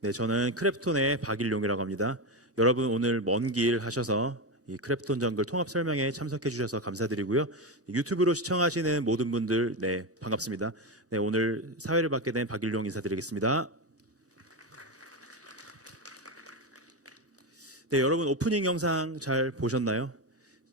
네, 저는 크래프톤의 박일용이라고 합니다. 여러분 오늘 먼 길 하셔서 이 크래프톤 정글 통합 설명에 참석해 주셔서 감사드리고요. 유튜브로 시청하시는 모든 분들 네, 반갑습니다. 네, 오늘 사회를 맡게 된 박일용 인사드리겠습니다. 네, 여러분 오프닝 영상 잘 보셨나요?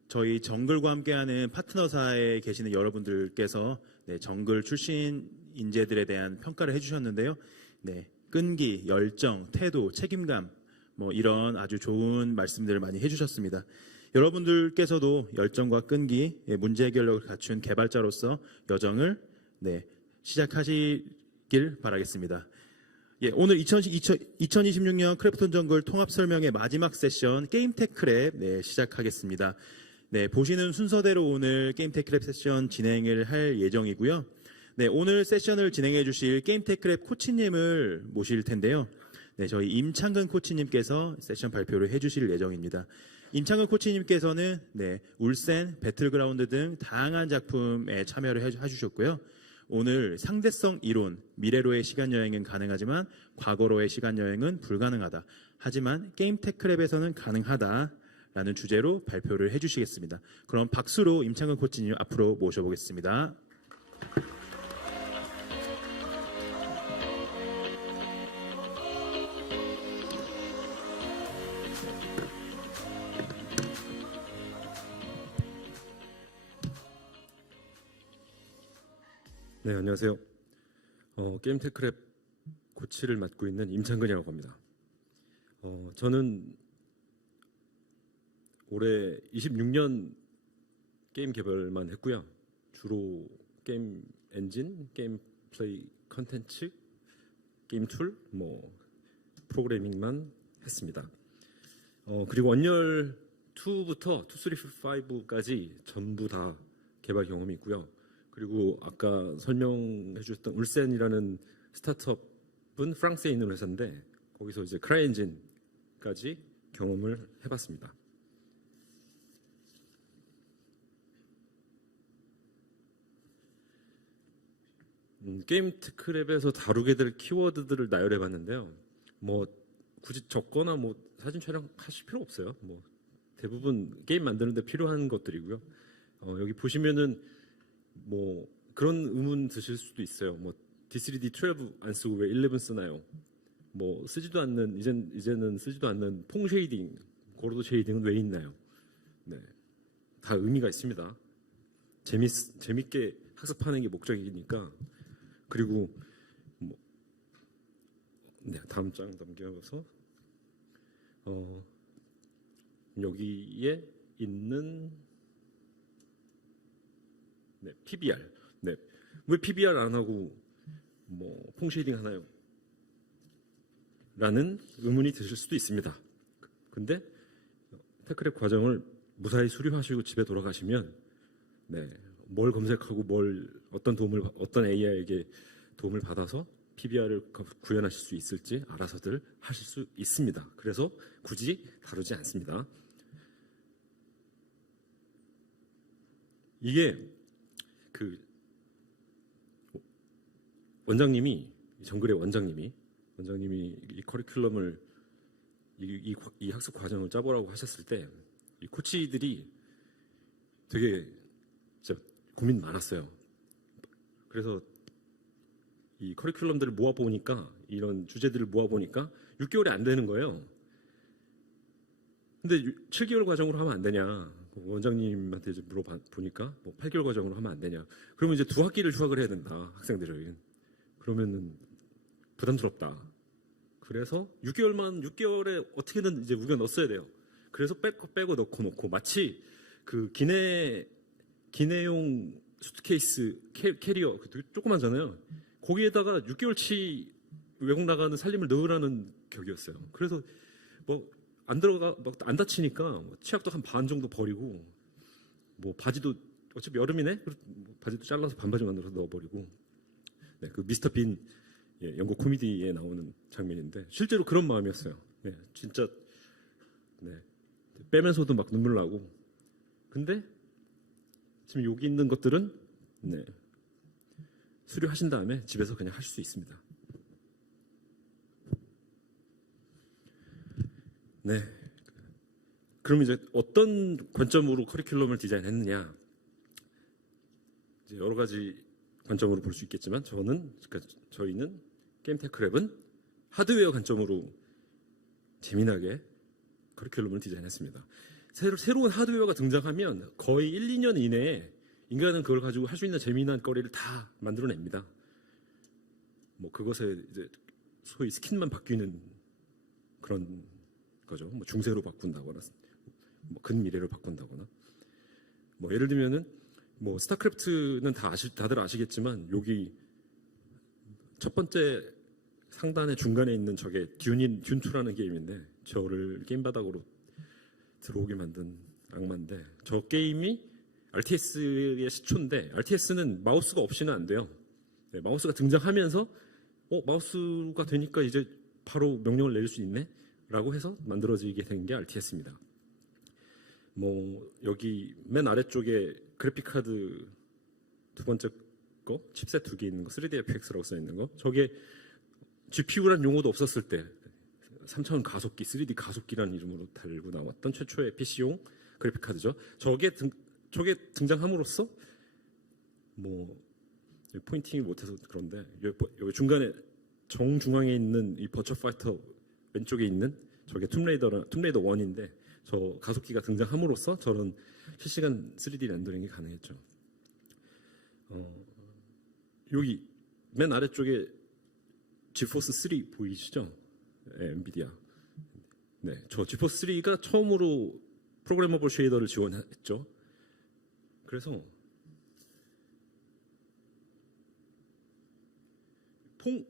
저희 정글과 함께하는 파트너사에 계시는 여러분들께서 네, 정글 출신 인재들에 대한 평가를 해주셨는데요. 네, 끈기, 열정, 태도, 책임감 뭐 이런 아주 좋은 말씀들을 많이 해주셨습니다. 여러분들께서도 열정과 끈기, 문제 해결력을 갖춘 개발자로서 여정을 네, 시작하시길 바라겠습니다. 예, 오늘 2026년 크래프톤 정글 통합 설명의 마지막 세션 게임텍 크랩 네, 시작하겠습니다. 네, 보시는 순서대로 오늘 게임텍 크랩 세션 진행을 할 예정이고요. 네, 오늘 세션을 진행해 주실 게임텍 크랩 코치님을 모실 텐데요. 네, 저희 임창근 코치님께서 세션 발표를 해 주실 예정입니다. 임창근 코치님께서는 네, 울센, 배틀그라운드 등 다양한 작품에 참여를 해 주셨고요. 오늘 상대성 이론, 미래로의 시간여행은 가능하지만 과거로의 시간여행은 불가능하다. 하지만 게임텍 크랩에서는 가능하다라는 주제로 발표를 해주시겠습니다. 그럼 박수로 임창근 코치님 앞으로 모셔보겠습니다. 네, 안녕하세요. 게임텍 크랩 코치를 맡고 있는 임창근이라고 합니다. 저는 올해 26년 게임 개발만 했고요. 주로 게임 엔진, 게임 플레이 컨텐츠, 게임 툴, 프로그래밍만 했습니다. 그리고 원열 2부터 2, 3, 5까지 전부 다 개발 경험이 있고요. 그리고 아까 설명해 주셨던 울센이라는 스타트업은 프랑스에 있는 회사인데 거기서 이제 크라이엔진까지 경험을 해봤습니다. 게임텍 크랩에서 다루게 될 키워드들을 나열해봤는데요. 굳이 적거나 사진 촬영하실 필요 없어요. 대부분 게임 만드는데 필요한 것들이고요. 여기 보시면은 그런 의문 드실 수도 있어요. D3D 12 안 쓰고 왜 11 쓰나요? 쓰지도 않는 이제는 쓰지도 않는 퐁 쉐이딩, 고로도 쉐이딩은 왜 있나요? 네, 다 의미가 있습니다. 재밌게 학습하는 게 목적이니까. 그리고 네, 다음 장 넘겨서 여기에 있는 네, PBR. 네. 왜 PBR 안 하고 퐁 쉐이딩 하나요? 라는 의문이 드실 수도 있습니다. 근데 테크랩 과정을 무사히 수료하시고 집에 돌아가시면 네, 뭘 검색하고 어떤 AI에게 도움을 받아서 PBR을 구현하실 수 있을지 알아서들 하실 수 있습니다. 그래서 굳이 다루지 않습니다. 이게 원장님이 정글의 원장님이 이 커리큘럼을 이 학습 과정을 짜보라고 하셨을 때 이 코치들이 되게 진짜 고민 많았어요. 그래서 이 커리큘럼들을 모아보니까 이런 주제들을 모아보니까 6개월이 안 되는 거예요. 근데 7개월 과정으로 하면 안 되냐? 원장님한테 이제 물어보니까 8개월 과정으로 하면 안 되냐? 그러면 이제 2학기를 휴학을 해야 된다, 학생들은. 그러면은 부담스럽다. 그래서 6개월에 어떻게든 이제 우겨 넣었어야 돼요. 그래서 빼고 넣고 마치 그 기내용 수트케이스 캐리어 조그만잖아요. 거기에다가 6개월치 외국 나가는 살림을 넣으라는 격이었어요. 그래서 안 다치니까 치약도 한 반 정도 버리고 바지도 어차피 여름이네. 바지도 잘라서 반바지 만들어서 넣어버리고. 네, 그 미스터 빈 영국 코미디에 나오는 장면인데 실제로 그런 마음이었어요. 네, 진짜 네, 빼면서도 막 눈물 나고. 근데 지금 여기 있는 것들은 네, 수료하신 다음에 집에서 그냥 하실 수 있습니다. 네. 그럼 이제 어떤 관점으로 커리큘럼을 디자인했느냐? 이제 여러 가지 관점으로 볼 수 있겠지만 그러니까 저희는 게임테크랩은 하드웨어 관점으로 재미나게 커리큘럼을 디자인했습니다. 새로운 하드웨어가 등장하면 거의 1, 2년 이내에 인간은 그걸 가지고 할 수 있는 재미난 거리를 다 만들어냅니다. 뭐 그것에 이제 소위 스킨만 바뀌는 그런 거죠. 뭐 중세로 바꾼다거나, 뭐 근미래로 바꾼다거나. 뭐 예를 들면은 뭐 스타크래프트는 다들 아시겠지만 여기 첫 번째 상단의 중간에 있는 저게 듄2라는 게임인데 저를 게임 바닥으로 들어오게 만든 악마인데 저 게임이 RTS의 시초인데 RTS는 마우스가 없이는 안 돼요. 네, 마우스가 등장하면서 마우스가 되니까 이제 바로 명령을 내릴 수 있네 라고 해서 만들어지게 된 게 RTS입니다. 뭐 여기 맨 아래쪽에 그래픽카드 두 번째 거 칩셋 두 개 있는 거 3D FX라고 써 있는 거 저게 GPU란 용어도 없었을 때 3차원 가속기 3D 가속기라는 이름으로 달고 나왔던 최초의 PC용 그래픽카드죠. 저게 등장함으로써 뭐 포인팅을 못해서 그런데 여기 중간에 정중앙에 있는 이 버처 파이터 왼쪽에 있는 저게 툼레이더 1인데 저 가속기가 등장함으로써 저런 실시간 3D 렌더링이 가능했죠. 여기 맨 아래쪽에 지포스 3 보이시죠? 네, 엔비디아. 네, 저 지포스 3가 처음으로 프로그래머블 쉐이더를 지원했죠. 그래서 퐁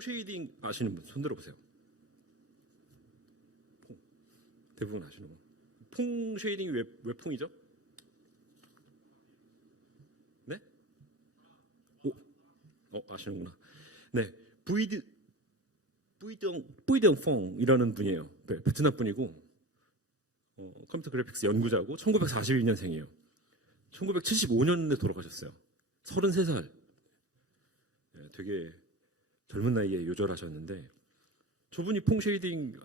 쉐이딩 아시는 분 손들어 보세요. 대부분 아시는 분. 퐁 쉐이딩이 왜 퐁이죠? 네? 아시는구나. 네, 뿌이덩퐁이라는 분이에요. 네, 베트남 분이고 컴퓨터 그래픽스 연구자고 1942년생이에요. 1975년에 돌아가셨어요. 33살. 네, 되게 젊은 나이에 요절하셨는데 저분이 퐁 쉐이딩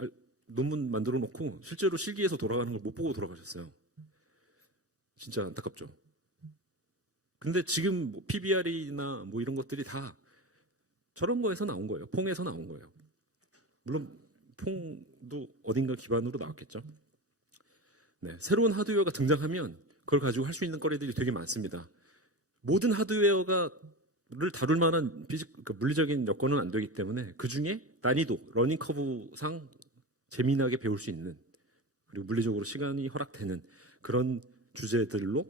논문 만들어 놓고 실제로 실기에서 돌아가는 걸 못 보고 돌아가셨어요. 진짜 안타깝죠. 근데 지금 뭐 PBR이나 뭐 이런 것들이 다 저런 거에서 나온 거예요. 퐁에서 나온 거예요. 물론 퐁도 어딘가 기반으로 나왔겠죠. 네, 새로운 하드웨어가 등장하면 그걸 가지고 할 수 있는 거리들이 되게 많습니다. 모든 하드웨어를 다룰 만한 그러니까 물리적인 여건은 안 되기 때문에 그 중에 난이도, 러닝 커브상 재미나게 배울 수 있는 그리고 물리적으로 시간이 허락되는 그런 주제들로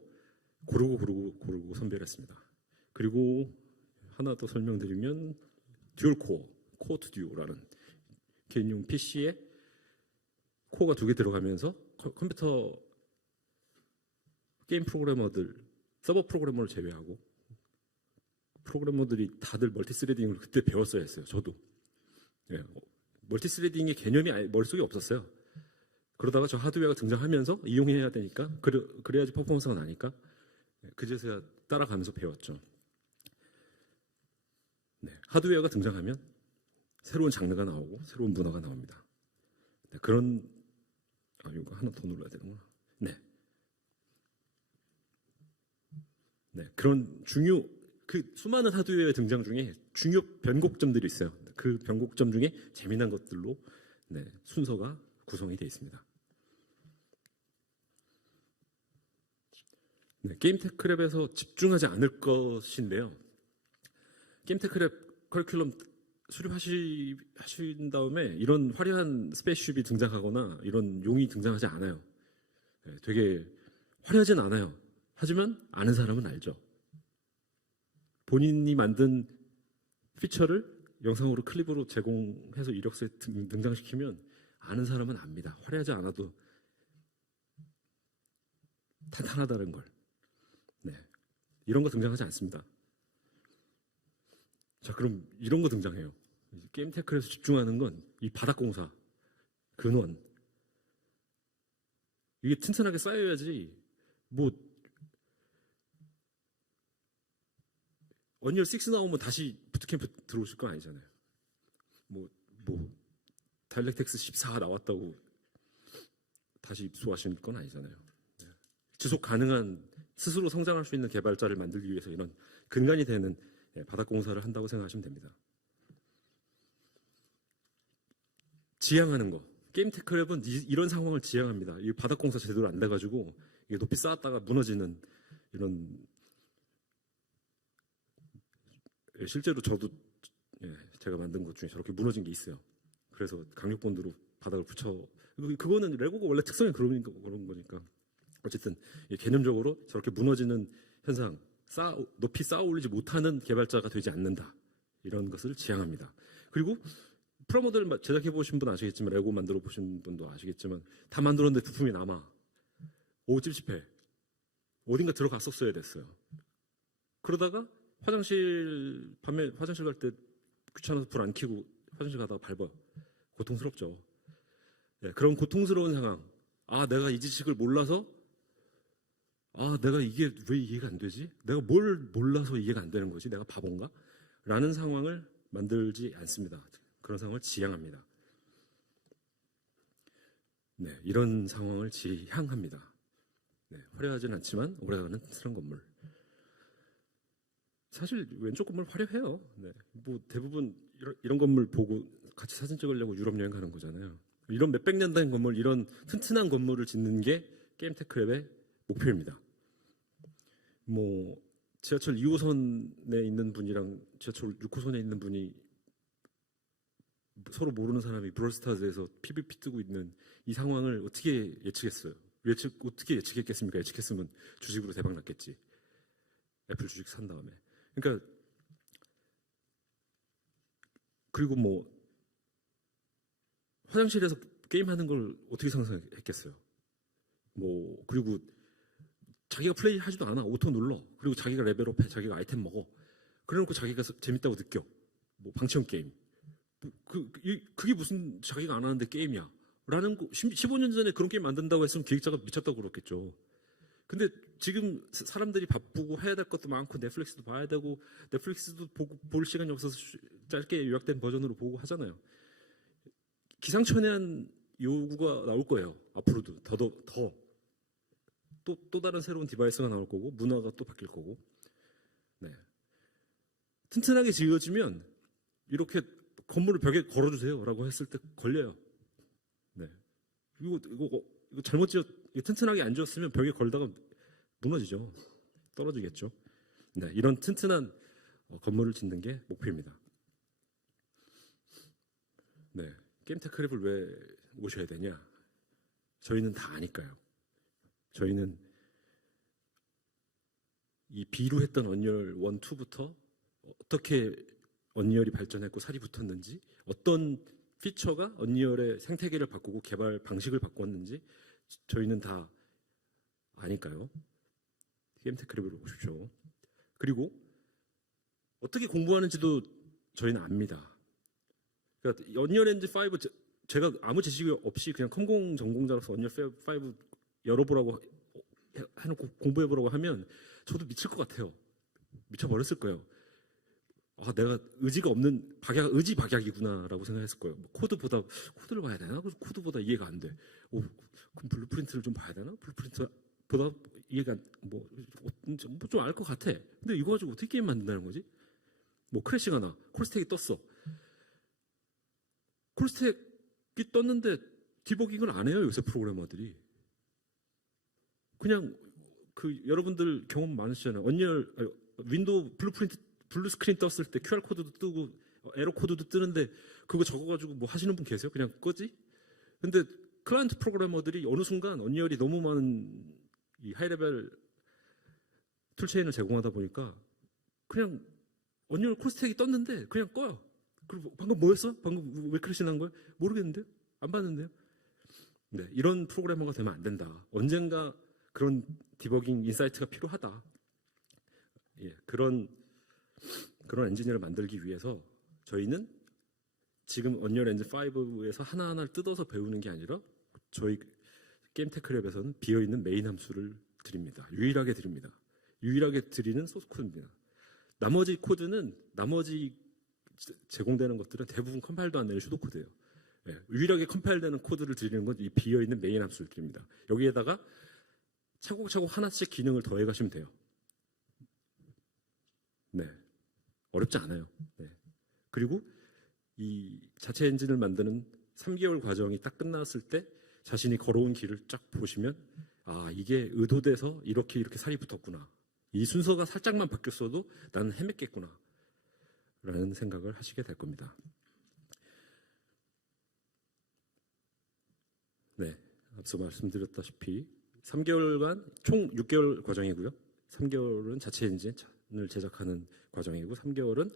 고르고 선별했습니다. 그리고 하나 더 설명드리면 듀얼 코어 투 듀오라는 개인용 PC에 코어가 2개 들어가면서 컴퓨터 게임 프로그래머들, 서버 프로그래머를 제외하고 프로그래머들이 다들 멀티스레딩을 그때 배웠어야 했어요. 저도. 예, 멀티스레딩의 개념이 머릿속에 없었어요. 그러다가 저 하드웨어가 등장하면서 이용해야 되니까 그래야지 퍼포먼스가 나니까 그제서야 따라가면서 배웠죠. 네, 하드웨어가 등장하면 새로운 장르가 나오고 새로운 문화가 나옵니다. 네, 이거 하나 더 눌러야 되는구나. 네, 그런 그 수많은 하드웨어의 등장 중에 중요 변곡점들이 있어요. 그 변곡점 중에 재미난 것들로 순서가 구성이 되어 있습니다. 네, 게임테크랩에서 집중하지 않을 것인데요. 게임테크랩 커리큘럼 수립하신 다음에 이런 화려한 스페이스쉽이 등장하거나 이런 용이 등장하지 않아요. 네, 되게 화려하진 않아요. 하지만 아는 사람은 알죠. 본인이 만든 피처를 영상으로 클립으로 제공해서 이력서에 등장시키면 아는 사람은 압니다. 화려하지 않아도 탄탄하다는 걸. 네, 이런 거 등장하지 않습니다. 자, 그럼 이런 거 등장해요. 게임테크에서 집중하는 건 이 바닥공사, 근원. 이게 튼튼하게 쌓여야지 뭐 언리얼 6 나오면 다시 부트캠프 들어오실 건 아니잖아요. 다이렉텍스 14 나왔다고 다시 입소하시는 건 아니잖아요. 지속 가능한 스스로 성장할 수 있는 개발자를 만들기 위해서 이런 근간이 되는 바닥공사를 한다고 생각하시면 됩니다. 지향하는 거. 게임테크랩은 이런 상황을 지향합니다. 이 바닥공사 제대로 안 돼가지고 이게 높이 쌓았다가 무너지는 이런, 실제로 저도 제가 만든 것 중에 저렇게 무너진 게 있어요. 그래서 강력본드로 바닥을 붙여, 그거는 레고가 원래 특성이 그런 거니까. 어쨌든 개념적으로 저렇게 무너지는 현상, 높이 쌓아 올리지 못하는 개발자가 되지 않는다, 이런 것을 지향합니다. 그리고 프라모델 제작해 보신 분 아시겠지만, 레고 만들어 보신 분도 아시겠지만, 다 만들었는데 부품이 남아. 오, 찝찝해. 어딘가 들어갔었어야 됐어요. 그러다가 밤에 화장실 갈 때 귀찮아서 불 안 켜고 화장실 가다가 밟아. 고통스럽죠. 그런 고통스러운 상황. 내가 이 지식을 몰라서, 내가 이게 왜 이해가 안 되지? 내가 뭘 몰라서 이해가 안 되는 거지? 내가 바본가? 라는 상황을 만들지 않습니다. 그런 상황을 지향합니다. 이런 상황을 지향합니다. 화려하진 않지만 오래가는 튼튼한 건물. 사실 왼쪽 건물 화려해요. 뭐 대부분 이런 건물 보고 같이 사진 찍으려고 유럽 여행 가는 거잖아요. 이런 몇백 년 된 건물, 이런 튼튼한 건물을 짓는 게 게임테크랩의 목표입니다. 뭐 지하철 2호선에 있는 분이랑 지하철 6호선에 있는 분이 서로 모르는 사람이 브롤스타즈에서 PVP 뜨고 있는 이 상황을 어떻게 예측했어요? 어떻게 예측했겠습니까? 예측했으면 주식으로 대박 났겠지. 애플 주식 산 다음에. 그러니까 그리고 뭐 화장실에서 게임하는 걸 어떻게 상상했겠어요? 뭐 그리고 자기가 플레이 하지도 않아. 오토 눌러. 그리고 자기가 레벨업해. 자기가 아이템 먹어. 그래놓고 자기가 재밌다고 느껴. 뭐 방치형 게임. 그게 무슨 자기가 안 하는데 게임이야. 라는 거, 15년 전에 그런 게임 만든다고 했으면 기획자가 미쳤다고 그랬겠죠. 근데 지금 사람들이 바쁘고 해야 될 것도 많고 넷플릭스도 봐야 되고 넷플릭스도 볼 시간이 없어서 짧게 요약된 버전으로 보고 하잖아요. 기상천외한 요구가 나올 거예요. 앞으로도 또 다른 새로운 디바이스가 나올 거고 문화가 또 바뀔 거고. 튼튼하게 지어지면 이렇게 건물을 벽에 걸어주세요라고 했을 때 걸려요. 이거 잘못 튼튼하게 안 지었으면 벽에 걸다가 무너지죠. 떨어지겠죠. 이런 튼튼한 건물을 짓는 게 목표입니다. 게임테크랩을 왜 오셔야 되냐? 저희는 다 아니까요. 저희는 이 B로 했던 언리얼 1, 2부터 어떻게 언리얼이 발전했고 살이 붙었는지, 어떤 피처가 언리얼의 생태계를 바꾸고 개발 방식을 바꿨는지 저희는 다 아니까요. 게임테크랩으로 오십시오. 그리고 어떻게 공부하는지도 저희는 압니다. 그러니까 언리얼 엔진 5 제가 아무 지식이 없이 그냥 컴공 전공자로서 언리얼 5 열어보라고 해놓고 공부해보라고 하면 저도 미칠 것 같아요. 미쳐버렸을 거예요. 내가 의지가 없는 의지 박약이구나라고 생각했을 거예요. 코드를 봐야 되나? 코드보다 이해가 안 돼. 그럼 블루프린트를 좀 봐야 되나? 블루프린트보다 이해가 좀 알 것 같아. 근데 이거 가지고 어떻게 게임 만든다는 거지? 뭐 크래시가 나, 콜스택이 떴어. 콜스택이 떴는데 디버깅을 안 해요, 요새 프로그래머들이. 그냥 여러분들 경험 많으시잖아요. 윈도우 블루 스크린 떴을 때 QR 코드도 뜨고 에러 코드도 뜨는데 그거 적어가지고 뭐 하시는 분 계세요? 그냥 꺼지? 근데 클라이언트 프로그래머들이 어느 순간 언리얼이 너무 많은 이 하이레벨 툴체인을 제공하다 보니까 그냥 언리얼 콜스택이 떴는데 그냥 꺼요. 그리고 방금 뭐였어? 방금 왜 크래시 난 거야? 모르겠는데요? 안 봤는데요? 이런 프로그래머가 되면 안 된다. 언젠가 그런 디버깅 인사이트가 필요하다. 그런 엔지니어를 만들기 위해서 저희는 지금 언리얼 엔진 5에서 하나하나를 뜯어서 배우는 게 아니라 저희 게임테크랩에서는 비어있는 메인 함수를 드립니다. 유일하게 드립니다. 유일하게 드리는 소스 코드입니다. 나머지 코드는 나머지 제공되는 것들은 대부분 컴파일도 안 되는 슈도 코드예요. 유일하게 컴파일되는 코드를 드리는 건 이 비어있는 메인 함수들입니다. 여기에다가 차곡차곡 하나씩 기능을 더해 가시면 돼요. 네, 어렵지 않아요. 네. 그리고 이 자체 엔진을 만드는 3개월 과정이 딱 끝났을 때 자신이 걸어온 길을 쫙 보시면 아, 이게 의도돼서 이렇게 살이 붙었구나. 이 순서가 살짝만 바뀌었어도 나는 헤맸겠구나 라는 생각을 하시게 될 겁니다. 네, 앞서 말씀드렸다시피 3개월간 총 6개월 과정이고요. 3개월은 자체 엔진을 제작하는 과정이고 3개월은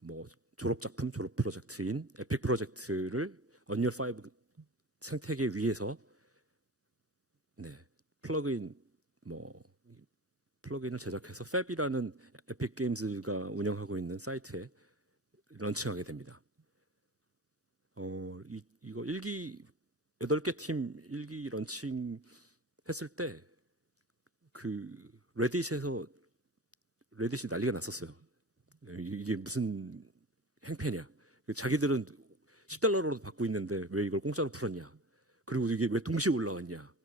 뭐 졸업 작품, 졸업 프로젝트인 에픽 프로젝트를 언리얼 5 생태계 위에서 플러그인을 제작해서 팹이라는 에픽 게임즈가 운영하고 있는 사이트에 런칭하게 됩니다. 이거 8개 팀 1기 런칭 했을 때 그 레딧이 난리가 났었어요. 이게 무슨 행패냐. 자기들은 $10로도 받고 있는데 왜 이걸 공짜로 풀었냐. 그리고 이게 왜 동시에 올라왔냐.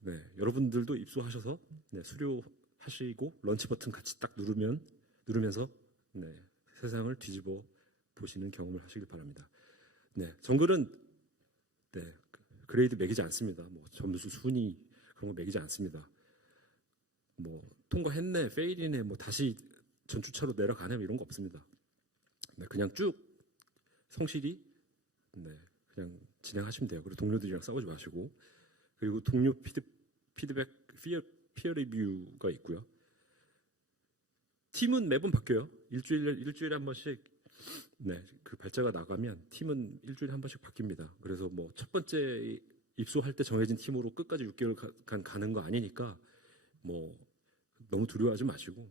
네, 여러분들도 입소하셔서 수료하시고 런치 버튼 같이 딱 누르면서 세상을 뒤집어 보시는 경험을 하시길 바랍니다. 네, 정글은 그레이드 매기지 않습니다. 뭐 점수 순위 그런 거 매기지 않습니다. 뭐 통과했네, 페일이네, 뭐 다시 전주차로 내려가네 이런 거 없습니다. 네, 그냥 쭉 성실히 그냥 진행하시면 돼요. 그리고 동료들이랑 싸우지 마시고 그리고 동료 피드백, 피어 리뷰가 있고요. 팀은 매번 바뀌어요. 일주일에 한 번씩 그 발자가 나가면 팀은 일주일에 한 번씩 바뀝니다. 그래서 뭐 첫 번째 입소할 때 정해진 팀으로 끝까지 6개월간 가는 거 아니니까 뭐 너무 두려워하지 마시고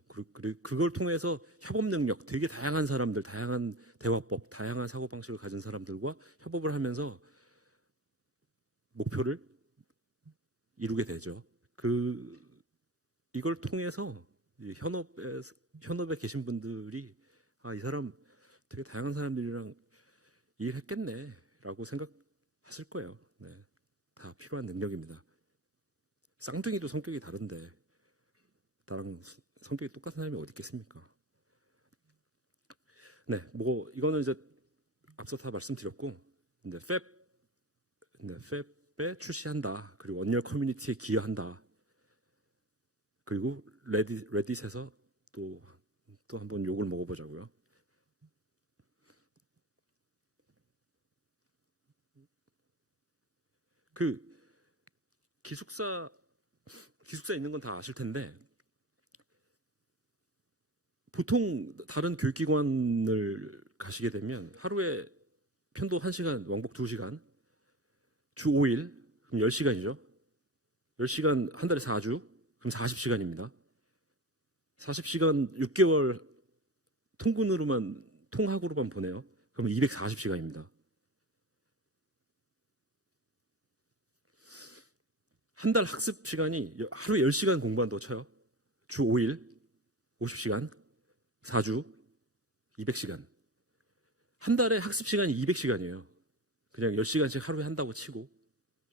그걸 통해서 협업 능력, 되게 다양한 사람들, 다양한 대화법, 다양한 사고방식을 가진 사람들과 협업을 하면서 목표를 이루게 되죠. 이걸 통해서 현업에 계신 분들이 이 사람 되게 다양한 사람들이랑 일했겠네라고 생각하실 거예요. 네, 다 필요한 능력입니다. 쌍둥이도 성격이 다른데 나랑 성격이 똑같은 사람이 어디 있겠습니까? 네, 뭐 이거는 이제 앞서 다 말씀드렸고, 이제 팹에 출시한다. 그리고 언리얼 커뮤니티에 기여한다. 그리고 레딧에서 또 한번 욕을 먹어보자고요. 그 기숙사 있는 건 다 아실 텐데 보통 다른 교육기관을 가시게 되면 하루에 편도 1시간, 왕복 2시간, 주 5일, 그럼 10시간이죠. 10시간 한 달에 4주, 그럼 40시간입니다. 40시간 6개월 통학으로만 보내요. 그러면 240시간입니다. 한 달 학습 시간이 하루에 10시간 공부한다고 쳐요. 주 5일, 50시간, 4주, 200시간. 한 달에 학습 시간이 200시간이에요. 그냥 10시간씩 하루에 한다고 치고,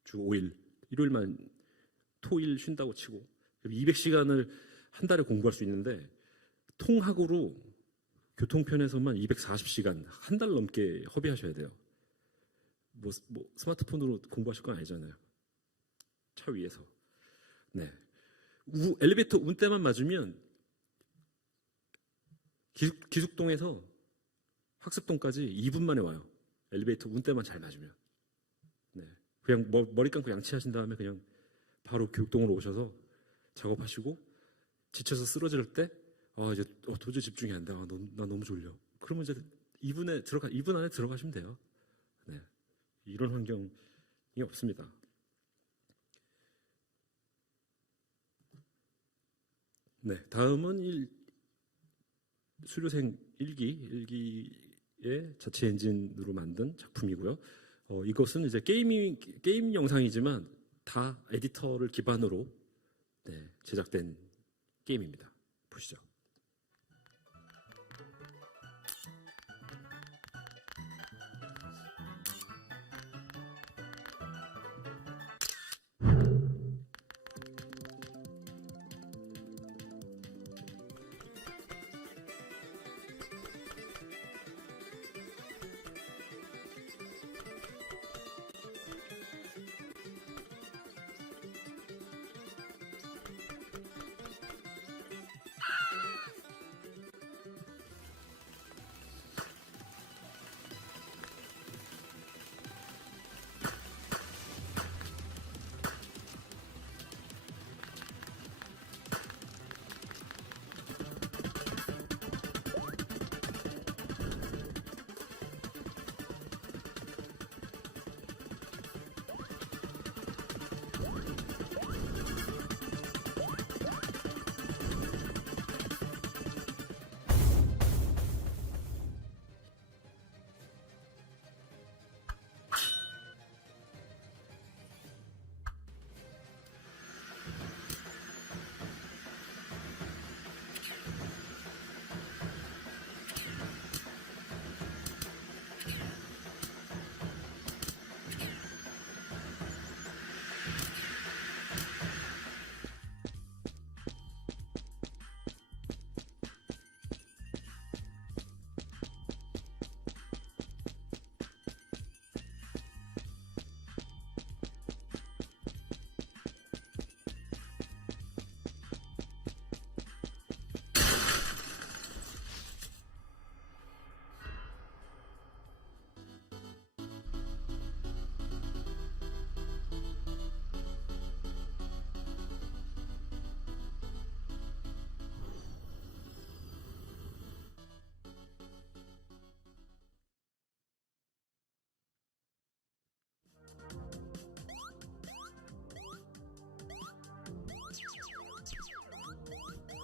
주 5일, 일요일만 토일 쉰다고 치고, 200시간을 한 달에 공부할 수 있는데, 통학으로 교통편에서만 240시간, 한 달 넘게 허비하셔야 돼요. 뭐 스마트폰으로 공부하실 건 아니잖아요. 차 위에서. 네. 엘리베이터 운때만 맞으면 기숙동에서 학습동까지 2분 만에 와요. 엘리베이터 운때만 잘 맞으면. 네. 그냥 머리 감고 양치하신 다음에 그냥 바로 교육동으로 오셔서 작업하시고 지쳐서 쓰러질 때 이제 도저히 집중이 안 돼. 나 너무 졸려. 그러면 이제 2분 안에 들어가시면 돼요. 네. 이런 환경이 없습니다. 네, 다음은 수료생 1기의 자체 엔진으로 만든 작품이고요. 이것은 이제 게임 영상이지만 다 에디터를 기반으로 제작된 게임입니다. 보시죠.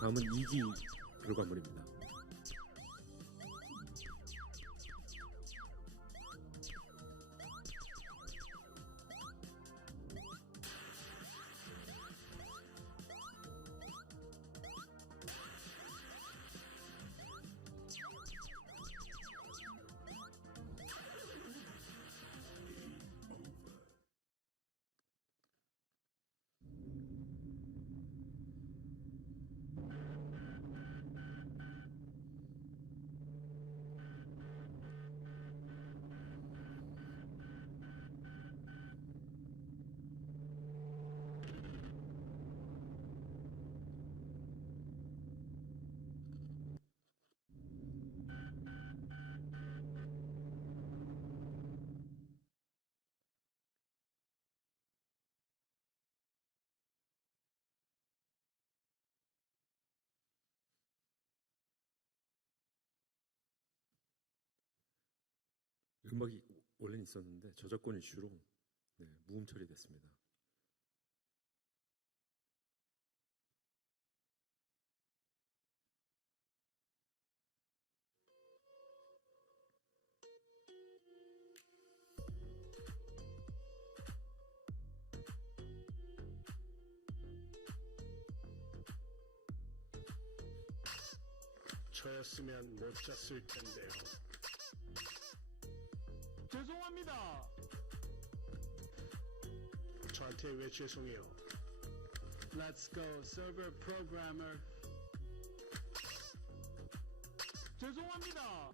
다음은 2기 결과물입니다. 음악이 원래는 있었는데 저작권 이슈로 무음 처리됐습니다. 저였으면 못 잤을 텐데요. 죄송합니다. 저한테 왜 죄송해요? Let's go, server programmer. 죄송합니다.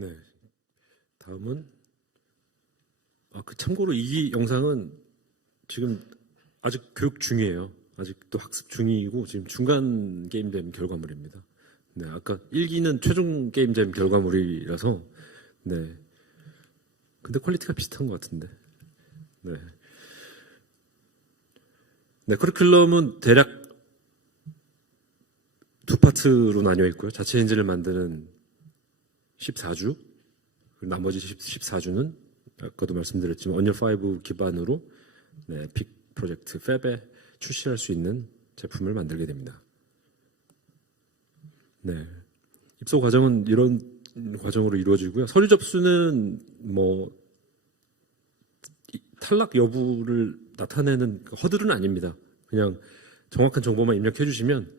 네, 다음은 참고로 이 영상은 지금 아직 교육 중이에요. 아직도 학습 중이고 지금 중간 게임잼 결과물입니다. 네, 아까 1기는 최종 게임잼 결과물이라서 네, 근데 퀄리티가 비슷한 것 같은데. 네, 네, 커리큘럼은 대략 두 파트로 나뉘어 있고요. 자체 엔진을 만드는 14주, 그리고 나머지 14주는 아까도 말씀드렸지만 언리얼 5 기반으로 빅 프로젝트 팹에 출시할 수 있는 제품을 만들게 됩니다. 네, 입소 과정은 이런 과정으로 이루어지고요. 서류 접수는 탈락 여부를 나타내는 허들은 아닙니다. 그냥 정확한 정보만 입력해 주시면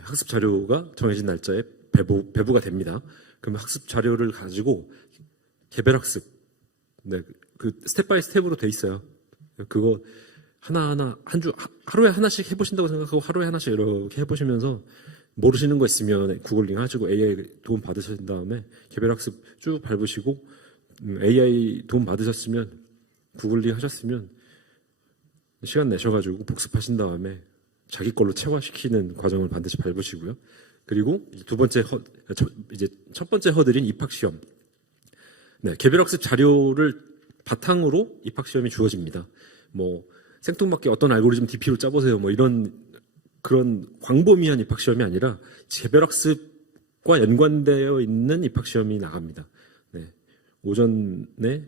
학습 자료가 정해진 날짜에 배부가 됩니다. 그러면 학습 자료를 가지고 개별 학습, 그 스텝 바이 스텝으로 돼 있어요. 그거 하나하나 하루에 하나씩 해보신다고 생각하고 하루에 하나씩 이렇게 해보시면서 모르시는 거 있으면 구글링 하시고 AI 도움 받으신 다음에 개별학습 쭉 밟으시고 AI 도움 받으셨으면 구글링 하셨으면 시간 내셔가지고 복습하신 다음에 자기 걸로 체화시키는 과정을 반드시 밟으시고요. 그리고 이제 첫 번째 허들인 입학시험. 네, 개별학습 자료를 바탕으로 입학시험이 주어집니다. 뭐 생뚱맞게 어떤 알고리즘 DP로 짜보세요. 뭐 이런 그런 광범위한 입학시험이 아니라 개별학습과 연관되어 있는 입학시험이 나갑니다. 네, 오전에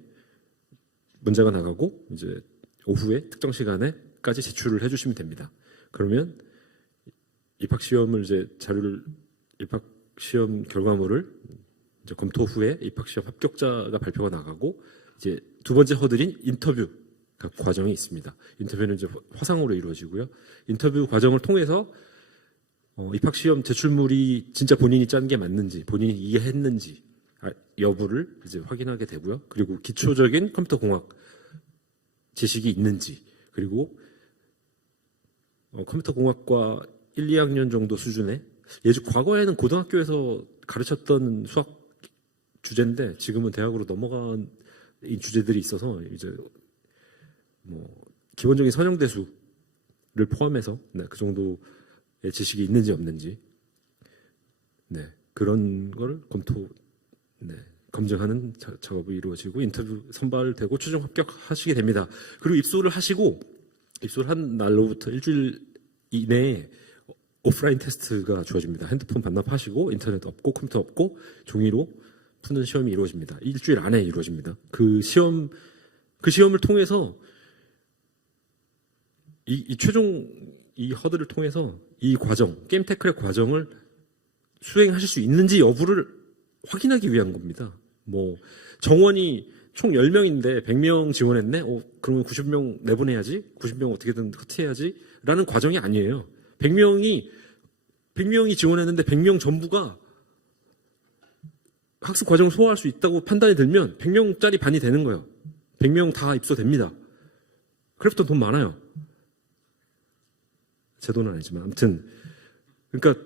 문제가 나가고 이제 오후에 특정 시간에까지 제출을 해주시면 됩니다. 그러면 입학시험을 이제 입학시험 결과물을 이제 검토 후에 입학시험 합격자가 발표가 나가고 이제 두 번째 허들인 인터뷰 과정이 있습니다. 인터뷰는 이제 화상으로 이루어지고요. 인터뷰 과정을 통해서 입학시험 제출물이 진짜 본인이 짠 게 맞는지, 본인이 이해했는지 여부를 이제 확인하게 되고요. 그리고 기초적인 컴퓨터 공학 지식이 있는지, 그리고 컴퓨터 공학과 1, 2학년 정도 수준의 과거에는 고등학교에서 가르쳤던 수학 주제인데 지금은 대학으로 넘어간 이 주제들이 있어서 이제 뭐 기본적인 선형대수를 포함해서 그 정도의 지식이 있는지 없는지 그런 걸 검증하는 작업이 이루어지고 인터뷰 선발되고 최종 합격하시게 됩니다. 그리고 입소를 한 날로부터 일주일 이내에 오프라인 테스트가 주어집니다. 핸드폰 반납하시고 인터넷 없고 컴퓨터 없고 종이로 푸는 시험이 이루어집니다. 일주일 안에 이루어집니다. 그 시험을 통해서 이 허들을 통해서 이 과정, 게임 태클의 과정을 수행하실 수 있는지 여부를 확인하기 위한 겁니다. 뭐 정원이 총 10명인데 100명 지원했네? 그러면 90명 내보내야지? 90명 어떻게든 커트해야지? 라는 과정이 아니에요. 100명이 지원했는데 100명 전부가 학습 과정을 소화할 수 있다고 판단이 들면 100명짜리 반이 되는 거예요. 100명 다 입소됩니다. 그래부터 돈 많아요. 제 돈은 아니지만 아무튼 그러니까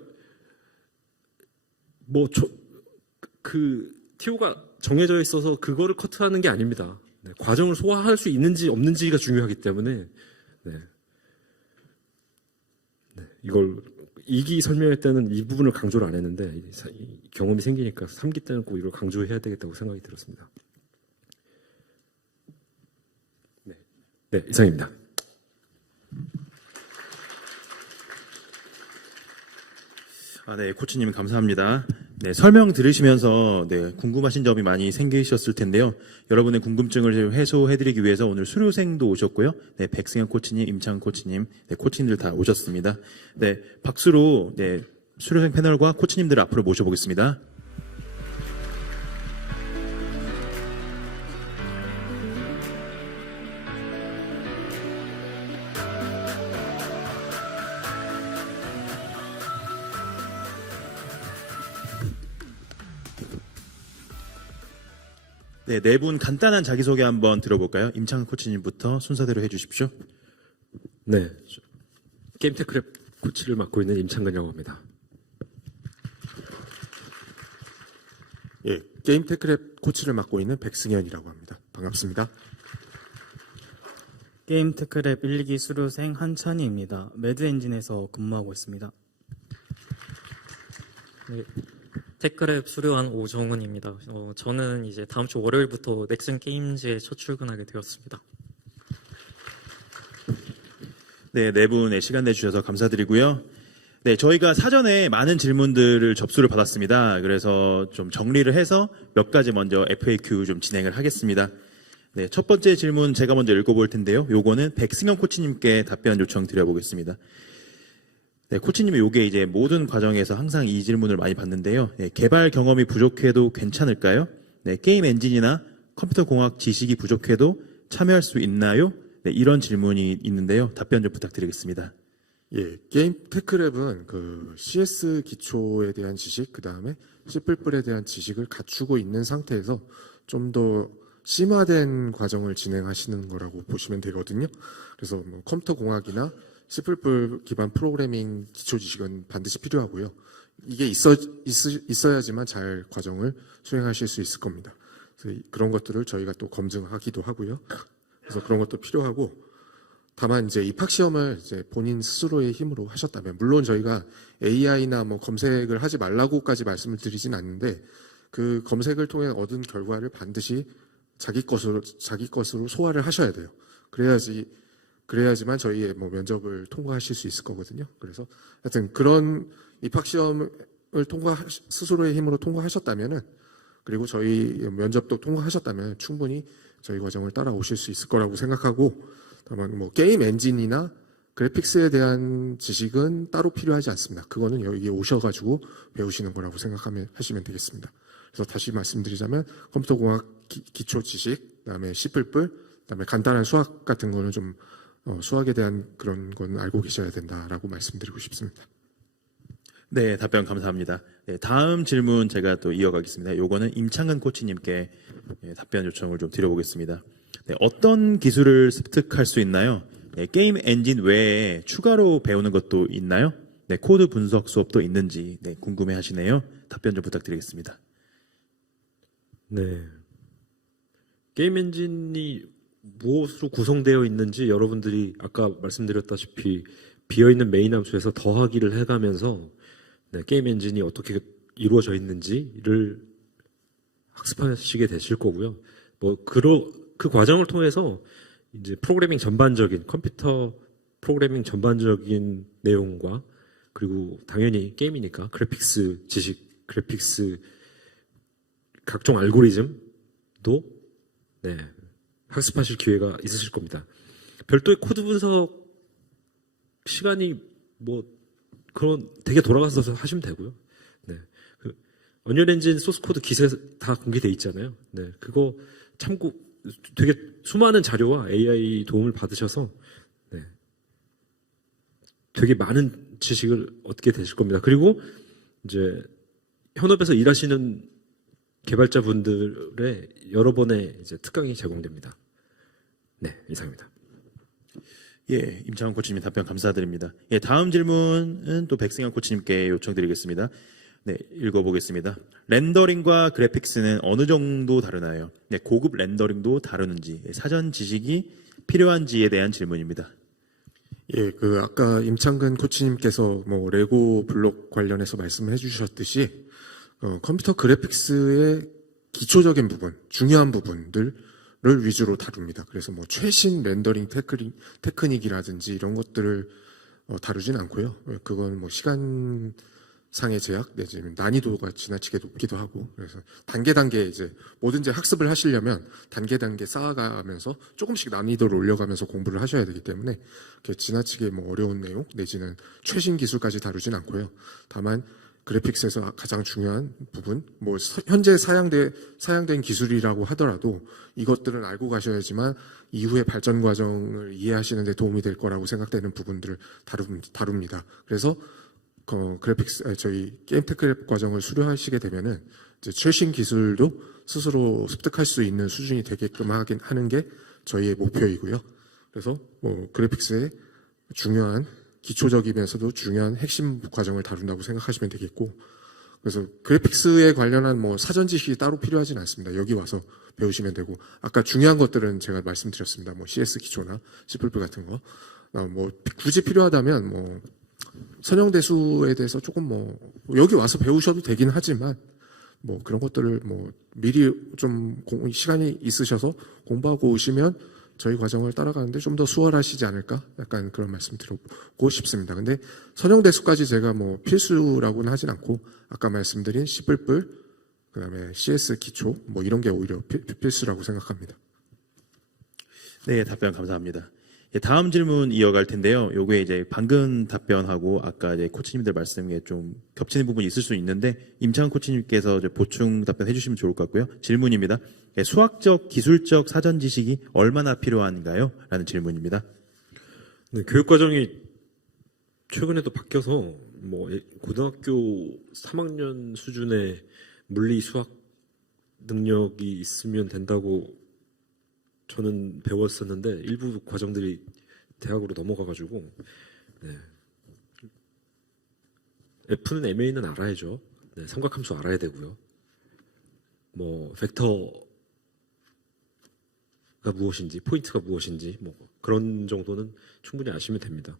그 TO가 정해져 있어서 그거를 커트하는 게 아닙니다. 과정을 소화할 수 있는지 없는지가 중요하기 때문에 이걸 2기 설명회 때는 이 부분을 강조를 안 했는데 경험이 생기니까 3기 때는 꼭 이걸 강조해야 되겠다고 생각이 들었습니다. 네, 이상입니다. 네, 코치님 감사합니다. 네, 설명 들으시면서 궁금하신 점이 많이 생기셨을 텐데요. 여러분의 궁금증을 해소해드리기 위해서 오늘 수료생도 오셨고요. 네, 백승현 코치님, 임창 코치님, 코치님들 다 오셨습니다. 네, 박수로 수료생 패널과 코치님들을 앞으로 모셔보겠습니다. 네 분 간단한 자기소개 한번 들어볼까요? 임창 코치님부터 순서대로 해주십시오. 네, 게임 테크랩 코치를 맡고 있는 임창근이라고 합니다. 예, 게임 테크랩 코치를 맡고 있는 백승현이라고 합니다. 반갑습니다. 게임 테크랩 1, 2기 수료생 한찬희입니다. 매드엔진에서 근무하고 있습니다. 네, 테크랩 수료한 오정훈입니다. 저는 이제 다음 주 월요일부터 넥슨 게임즈에 첫 출근하게 되었습니다. 네 분 시간 내주셔서 감사드리고요. 네, 저희가 사전에 많은 질문들을 접수를 받았습니다. 그래서 좀 정리를 해서 몇 가지 먼저 FAQ 좀 진행을 하겠습니다. 네, 첫 번째 질문 제가 먼저 읽어볼 텐데요. 요거는 백승현 코치님께 답변 요청 드려보겠습니다. 네, 코치님이 요게 이제 모든 과정에서 항상 이 질문을 많이 받는데요. 네, 개발 경험이 부족해도 괜찮을까요? 네, 게임 엔진이나 컴퓨터 공학 지식이 부족해도 참여할 수 있나요? 네, 이런 질문이 있는데요. 답변 좀 부탁드리겠습니다. 예, 게임 테크랩은 그 CS 기초에 대한 지식, 그 다음에 C++에 대한 지식을 갖추고 있는 상태에서 좀 더 심화된 과정을 진행하시는 거라고 보시면 되거든요. 그래서 뭐 컴퓨터 공학이나 C++ 기반 프로그래밍 기초 지식은 반드시 필요하고요. 이게 있어야지만 잘 과정을 수행하실 수 있을 겁니다. 그래서 그런 것들을 저희가 또 검증하기도 하고요. 그래서 그런 것도 필요하고, 다만 이제 입학 시험을 이제 본인 스스로의 힘으로 하셨다면, 물론 저희가 AI나 뭐 검색을 하지 말라고까지 말씀을 드리진 않는데, 그 검색을 통해 얻은 결과를 반드시 자기 것으로 소화를 하셔야 돼요. 그래야지만 저희의 뭐 면접을 통과하실 수 있을 거거든요. 그래서 하여튼 그런 입학 시험을 스스로의 힘으로 통과하셨다면은, 그리고 저희 면접도 통과하셨다면 충분히 저희 과정을 따라오실 수 있을 거라고 생각하고, 다만 뭐 게임 엔진이나 그래픽스에 대한 지식은 따로 필요하지 않습니다. 그거는 여기 오셔가지고 배우시는 거라고 하시면 되겠습니다. 그래서 다시 말씀드리자면 컴퓨터 공학 기초 지식, 그다음에 C++, 그다음에 간단한 수학 같은 거는 좀 수학에 대한 그런 건 알고 계셔야 된다라고 말씀드리고 싶습니다. 네, 답변 감사합니다. 네, 다음 질문 제가 또 이어가겠습니다. 요거는 임창근 코치님께 답변 요청을 좀 드려보겠습니다. 네, 어떤 기술을 습득할 수 있나요? 네, 게임 엔진 외에 추가로 배우는 것도 있나요? 네, 코드 분석 수업도 있는지 궁금해 하시네요. 답변 좀 부탁드리겠습니다. 네. 게임 엔진이 무엇으로 구성되어 있는지 여러분들이 아까 말씀드렸다시피 비어있는 메인 함수에서 더하기를 해가면서 게임 엔진이 어떻게 이루어져 있는지를 학습하시게 되실 거고요. 그 과정을 통해서 이제 프로그래밍 전반적인, 컴퓨터 프로그래밍 전반적인 내용과, 그리고 당연히 게임이니까 그래픽스 지식, 그래픽스 각종 알고리즘도 학습하실 기회가 있으실 겁니다. 별도의 코드 분석 시간이 그런 되게 돌아가서 하시면 되고요. 그 언리얼 엔진 소스 코드 기세 다 공개돼 있잖아요. 그거 참고 되게 수많은 자료와 AI 도움을 받으셔서 되게 많은 지식을 얻게 되실 겁니다. 그리고 이제 현업에서 일하시는 개발자분들의 여러 번의 이제 특강이 제공됩니다. 네, 이상입니다. 예, 임창훈 코치님 답변 감사드립니다. 예, 다음 질문은 또 백승현 코치님께 요청드리겠습니다. 네, 읽어보겠습니다. 렌더링과 그래픽스는 어느 정도 다르나요? 네, 고급 렌더링도 다루는지, 사전 지식이 필요한지에 대한 질문입니다. 예, 아까 임창근 코치님께서 뭐 레고 블록 관련해서 말씀해 주셨듯이 컴퓨터 그래픽스의 기초적인 부분, 중요한 부분들을 위주로 다룹니다. 그래서 뭐 최신 렌더링 테크닉이라든지 이런 것들을 다루진 않고요. 그건 뭐 시간상의 제약 내지는 난이도가 지나치게 높기도 하고, 그래서 단계 이제 뭐든지 학습을 하시려면 단계 쌓아가면서 조금씩 난이도를 올려가면서 공부를 하셔야 되기 때문에 지나치게 뭐 어려운 내용 내지는 최신 기술까지 다루진 않고요. 다만 그래픽스에서 가장 중요한 부분, 뭐 현재 사양된 기술이라고 하더라도 이것들은 알고 가셔야지만 이후의 발전 과정을 이해하시는 데 도움이 될 거라고 생각되는 부분들을 다룹니다. 그래서 저희 게임 테크랩 과정을 수료하시게 되면은 이제 최신 기술도 스스로 습득할 수 있는 수준이 되게끔 하는 게 저희의 목표이고요. 그래서 뭐 그래픽스의 중요한 기초적이면서도 중요한 핵심 과정을 다룬다고 생각하시면 되겠고, 그래서 그래픽스에 관련한 뭐 사전 지식이 따로 필요하진 않습니다. 여기 와서 배우시면 되고, 아까 중요한 것들은 제가 말씀드렸습니다. 뭐 CS 기초나 C++ 같은 거, 뭐 굳이 필요하다면 뭐 선형대수에 대해서 조금 뭐 여기 와서 배우셔도 되긴 하지만 뭐 그런 것들을 뭐 미리 좀 시간이 있으셔서 공부하고 오시면 저희 과정을 따라가는데 좀 더 수월하시지 않을까? 약간 그런 말씀 드리고 싶습니다. 근데 선형대수까지 제가 뭐 필수라고는 하진 않고, 아까 말씀드린 C++, 그다음에 CS 기초 뭐 이런 게 오히려 필수라고 생각합니다. 네, 답변 감사합니다. 예, 다음 질문 이어갈 텐데요. 요게 이제 방금 답변하고 아까 이제 코치님들 말씀에 좀 겹치는 부분이 있을 수 있는데, 임창훈 코치님께서 이제 보충 답변해 주시면 좋을 것 같고요. 질문입니다. 예, 수학적, 기술적 사전 지식이 얼마나 필요한가요? 라는 질문입니다. 네, 교육 과정이 최근에도 바뀌어서 뭐 고등학교 3학년 수준의 물리 수학 능력이 있으면 된다고 저는 배웠었는데 일부 과정들이 대학으로 넘어가가지고 네. F는 MA는 알아야죠. 네, 삼각함수 알아야 되고요. 뭐 벡터가 무엇인지, 포인트가 무엇인지 뭐 그런 정도는 충분히 아시면 됩니다.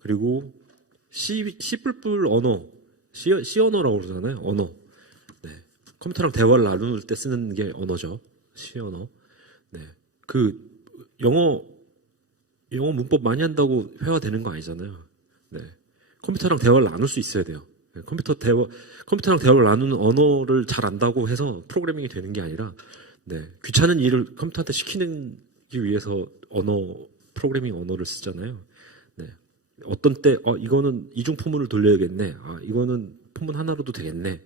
그리고 C++ 언어, C 언어라고 그러잖아요. 언어. 네. 컴퓨터랑 대화를 나눌 때 쓰는 게 언어죠. C 언어. 네. 그 영어 문법 많이 한다고 회화되는 거 아니잖아요. 네. 컴퓨터랑 대화를 나눌 수 있어야 돼요. 네. 컴퓨터랑 대화를 나누는 언어를 잘 안다고 해서 프로그래밍이 되는 게 아니라, 네. 귀찮은 일을 컴퓨터한테 시키기 위해서 프로그래밍 언어를 쓰잖아요. 네. 어떤 때, 이거는 이중 포문을 돌려야겠네. 이거는 포문 하나로도 되겠네.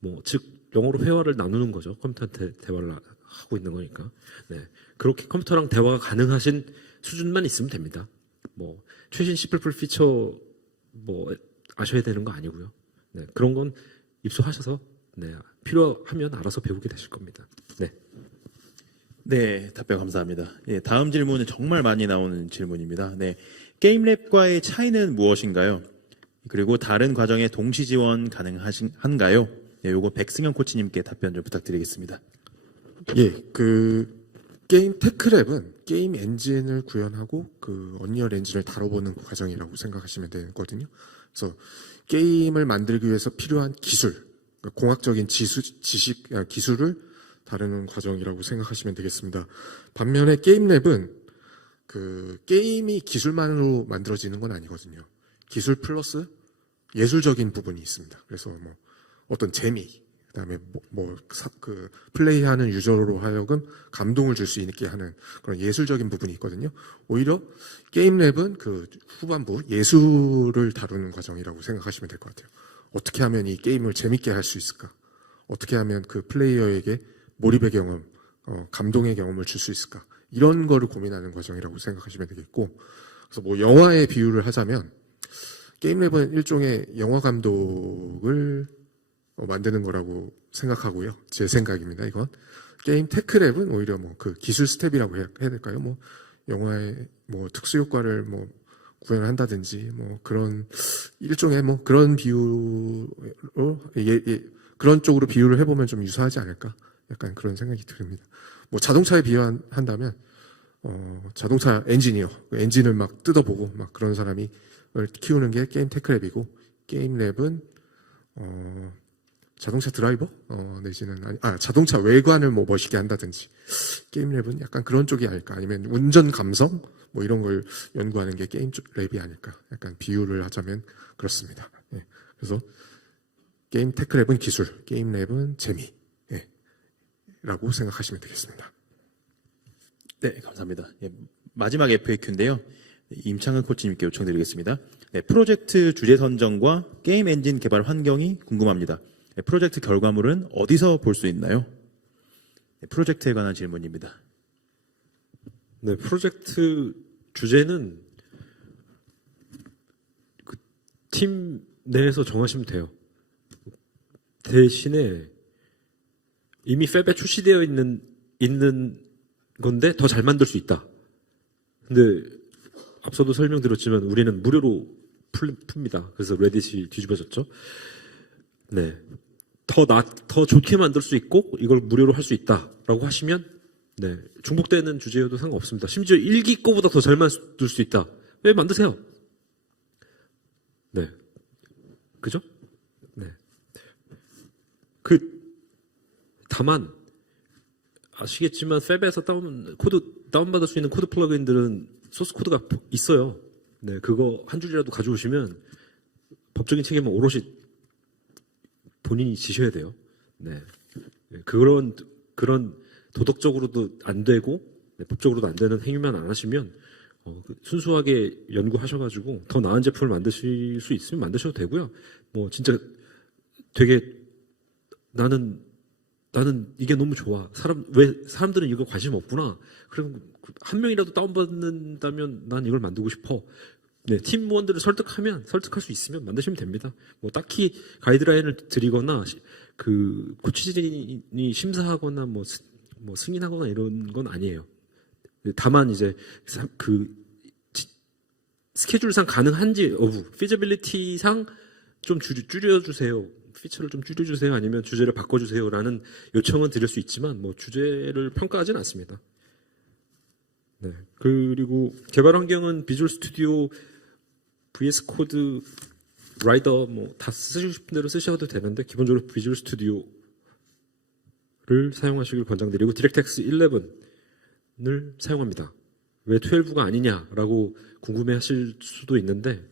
뭐, 즉, 영어로 회화를 나누는 거죠. 컴퓨터한테 대화를 하고 있는 거니까. 네. 그렇게 컴퓨터랑 대화가 가능하신 수준만 있으면 됩니다. 뭐, 최신 C++ 피처, 뭐, 아셔야 되는 거 아니고요. 네. 그런 건 입수하셔서, 네. 필요하면 알아서 배우게 되실 겁니다. 네. 네, 답변 감사합니다. 예, 다음 질문은 정말 많이 나오는 질문입니다. 네, 게임랩과의 차이는 무엇인가요? 그리고 다른 과정에 동시 지원 가능한가요? 네, 요거 백승현 코치님께 답변 좀 부탁드리겠습니다. 예, 그 게임 테크랩은 게임 엔진을 구현하고 그 언리얼 엔진을 다뤄보는 과정이라고 생각하시면 되거든요. 그래서 게임을 만들기 위해서 필요한 기술, 그러니까 공학적인 기술을 다루는 과정이라고 생각하시면 되겠습니다. 반면에 게임랩은 그 게임이 기술만으로 만들어지는 건 아니거든요. 기술 플러스 예술적인 부분이 있습니다. 그래서 뭐 어떤 재미, 그다음에 그 플레이하는 유저로 하여금 감동을 줄 수 있게 하는 그런 예술적인 부분이 있거든요. 오히려 게임랩은 그 후반부 예술을 다루는 과정이라고 생각하시면 될 것 같아요. 어떻게 하면 이 게임을 재밌게 할 수 있을까? 어떻게 하면 그 플레이어에게 몰입의 경험, 감동의 경험을 줄 수 있을까? 이런 거를 고민하는 과정이라고 생각하시면 되겠고, 그래서 뭐 영화의 비유를 하자면 게임랩은 일종의 영화 감독을 만드는 거라고 생각하고요. 제 생각입니다. 이건 게임 테크랩은 오히려 뭐 그 기술 스텝이라고 해야 될까요? 뭐 영화의 뭐 특수 효과를 뭐 구현한다든지 뭐 그런 일종의 뭐 그런 비유로 그런 쪽으로 비유를 해보면 좀 유사하지 않을까? 약간 그런 생각이 듭니다. 뭐 자동차에 비유한다면 자동차 엔지니어, 그 엔진을 막 뜯어보고 막 그런 사람이 키우는 게 게임 테크랩이고 게임랩은 자동차 드라이버 내지는 자동차 외관을 뭐 멋있게 한다든지 게임랩은 약간 그런 쪽이 아닐까 아니면 운전 감성 뭐 이런 걸 연구하는 게 게임 랩이 아닐까 약간 비유를 하자면 그렇습니다. 예. 그래서 게임 테크랩은 기술, 게임랩은 재미. 라고 생각하시면 되겠습니다. 네, 감사합니다. 예, 마지막 FAQ인데요. 임창근 코치님께 요청드리겠습니다. 네, 프로젝트 주제 선정과 게임 엔진 개발 환경이 궁금합니다. 네, 프로젝트 결과물은 어디서 볼 수 있나요? 네, 프로젝트에 관한 질문입니다. 네, 프로젝트 주제는 그 팀 내에서 정하시면 돼요. 대신에 이미 팹에 출시되어 있는 건데 더 잘 만들 수 있다. 근데 앞서도 설명드렸지만 우리는 무료로 풉니다. 그래서 레딧이 뒤집어졌죠. 네, 더 좋게 만들 수 있고 이걸 무료로 할 수 있다라고 하시면 네, 중복되는 주제여도 상관없습니다. 심지어 1기 거보다 더 잘 만들 수 있다. 왜 만드세요? 네, 그죠? 네, 다만 아시겠지만 팹에서 다운받을 수 있는 코드 플러그인들은 소스 코드가 있어요. 네, 그거 한 줄이라도 가져오시면 법적인 책임은 오롯이 본인이 지셔야 돼요. 네, 그런 도덕적으로도 안 되고 네, 법적으로도 안 되는 행위만 안 하시면 순수하게 연구하셔가지고 더 나은 제품을 만드실 수 있으면 만드셔도 되고요. 뭐 진짜 되게 나는 이게 너무 좋아. 왜 사람들은 이거 관심 없구나. 그럼 한 명이라도 다운받는다면 난 이걸 만들고 싶어. 네, 팀원들을 설득할 수 있으면 만드시면 됩니다. 뭐 딱히 가이드라인을 드리거나 그 코치진이 심사하거나 뭐 뭐 승인하거나 이런 건 아니에요. 다만 이제 스케줄상 가능한지 여부, 피지빌리티상 좀 줄여주세요. 피처를 좀 줄여주세요. 아니면 주제를 바꿔주세요라는 요청은 드릴 수 있지만 뭐 주제를 평가하지는 않습니다. 네. 그리고 개발 환경은 비주얼 스튜디오, VS 코드, 라이더 뭐 다 쓰시고 싶은 대로 쓰셔도 되는데 기본적으로 비주얼 스튜디오를 사용하시길 권장드리고 디렉텍스 11을 사용합니다. 왜 12가 아니냐라고 궁금해하실 수도 있는데,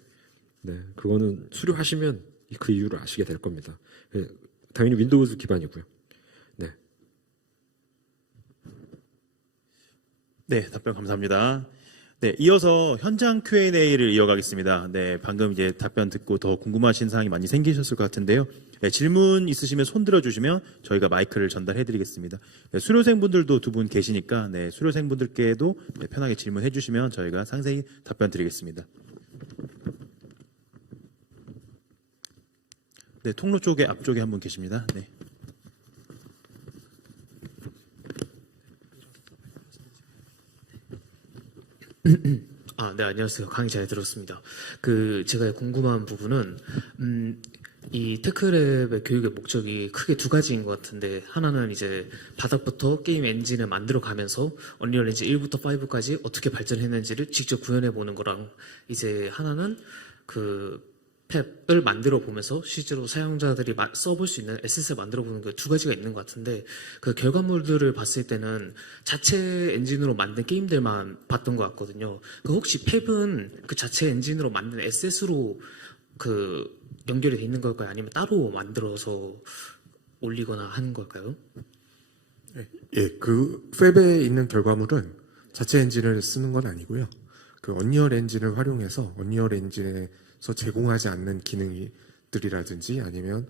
네, 그거는 수료하시면 그 이유를 아시게 될 겁니다. 네, 당연히 윈도우즈 기반이고요. 네. 네, 답변 감사합니다. 네, 이어서 현장 Q&A를 이어가겠습니다. 네, 방금 이제 답변 듣고 더 궁금하신 사항이 많이 생기셨을 것 같은데요. 네, 질문 있으시면 손 들어주시면 저희가 마이크를 전달해드리겠습니다. 네, 수료생분들도 두 분 계시니까 네, 수료생분들께도 네, 편하게 질문해주시면 저희가 상세히 답변 드리겠습니다. 네, 통로 쪽에 앞쪽에 한 분 계십니다. 네. 네, 안녕하세요. 강의 잘 들었습니다. 제가 궁금한 부분은, 이 테크랩의 교육의 목적이 크게 두 가지인 것 같은데, 하나는 이제 바닥부터 게임 엔진을 만들어 가면서 언리얼 엔진 1부터 5까지 어떻게 발전했는지를 직접 구현해 보는 거랑, 이제 하나는 탭을 만들어 보면서 실제로 사용자들이 써볼 수 있는 SS를 만들어 보는 그 두 가지가 있는 것 같은데, 그 결과물들을 봤을 때는 자체 엔진으로 만든 게임들만 봤던 것 같거든요. 혹시 탭은 그 자체 엔진으로 만든 SS로 연결이 돼 있는 걸까요? 아니면 따로 만들어서 올리거나 하는 걸까요? 예, 그 웹에 있는 결과물은 자체 엔진을 쓰는 건 아니고요. 그 언리얼 엔진을 활용해서 언리얼 엔진에서 제공하지 않는 기능들이라든지 아니면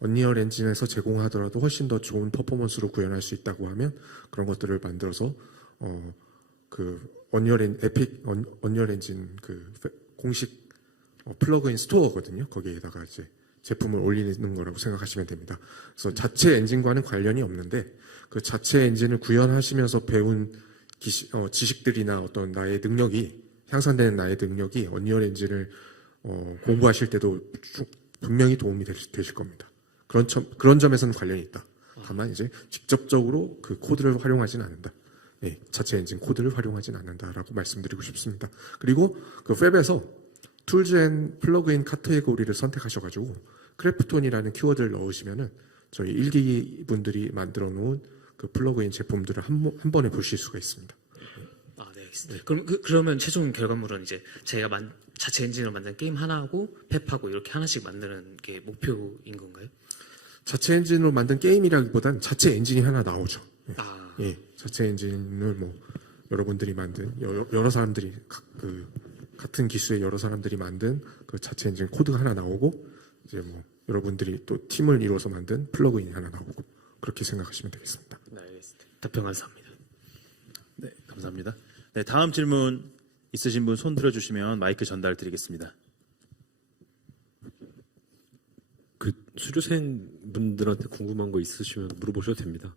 언리얼 엔진에서 제공하더라도 훨씬 더 좋은 퍼포먼스로 구현할 수 있다고 하면 그런 것들을 만들어서 언리얼 엔진 공식 플러그인 스토어거든요. 거기에다가 이제 제품을 올리는 거라고 생각하시면 됩니다. 그래서 자체 엔진과는 관련이 없는데 그 자체 엔진을 구현하시면서 배운 지식들이나 어떤 나의 능력이 향상되는 나의 능력이 언리얼 엔진을 공부하실 때도 분명히 도움이 되실 겁니다. 그런 점에서는 관련이 있다. 다만 이제 직접적으로 그 코드를 활용하지는 않는다. 예, 자체 엔진 코드를 활용하지는 않는다라고 말씀드리고 싶습니다. 그리고 그 웹에서 툴즈 앤 플러그인 카테고리를 선택하셔가지고 크래프톤이라는 키워드를 넣으시면은 저희 1기 분들이 만들어 놓은 그 플러그인 제품들을 한 번에 보실 수가 있습니다. 네, 알겠습니다. 그러면 최종 결과물은 이제 제가 자체 엔진으로 만든 게임 하나하고 탭하고 이렇게 하나씩 만드는 게 목표인 건가요? 자체 엔진으로 만든 게임이라기보단 자체 엔진이 하나 나오죠. 예, 아. 예, 자체 엔진을 뭐 여러분들이 만든 여러 사람들이 같은 기수의 여러 사람들이 만든 그 자체 엔진 코드가 하나 나오고 이제 뭐 여러분들이 또 팀을 이루어서 만든 플러그인이 하나 나오고 그렇게 생각하시면 되겠습니다. 네, 알겠습니다. 답변 감사합니다. 네, 감사합니다. 네, 다음 질문 있으신 분 손 들어주시면 마이크 전달 드리겠습니다. 그 수료생 분들한테 궁금한 거 있으시면 물어보셔도 됩니다.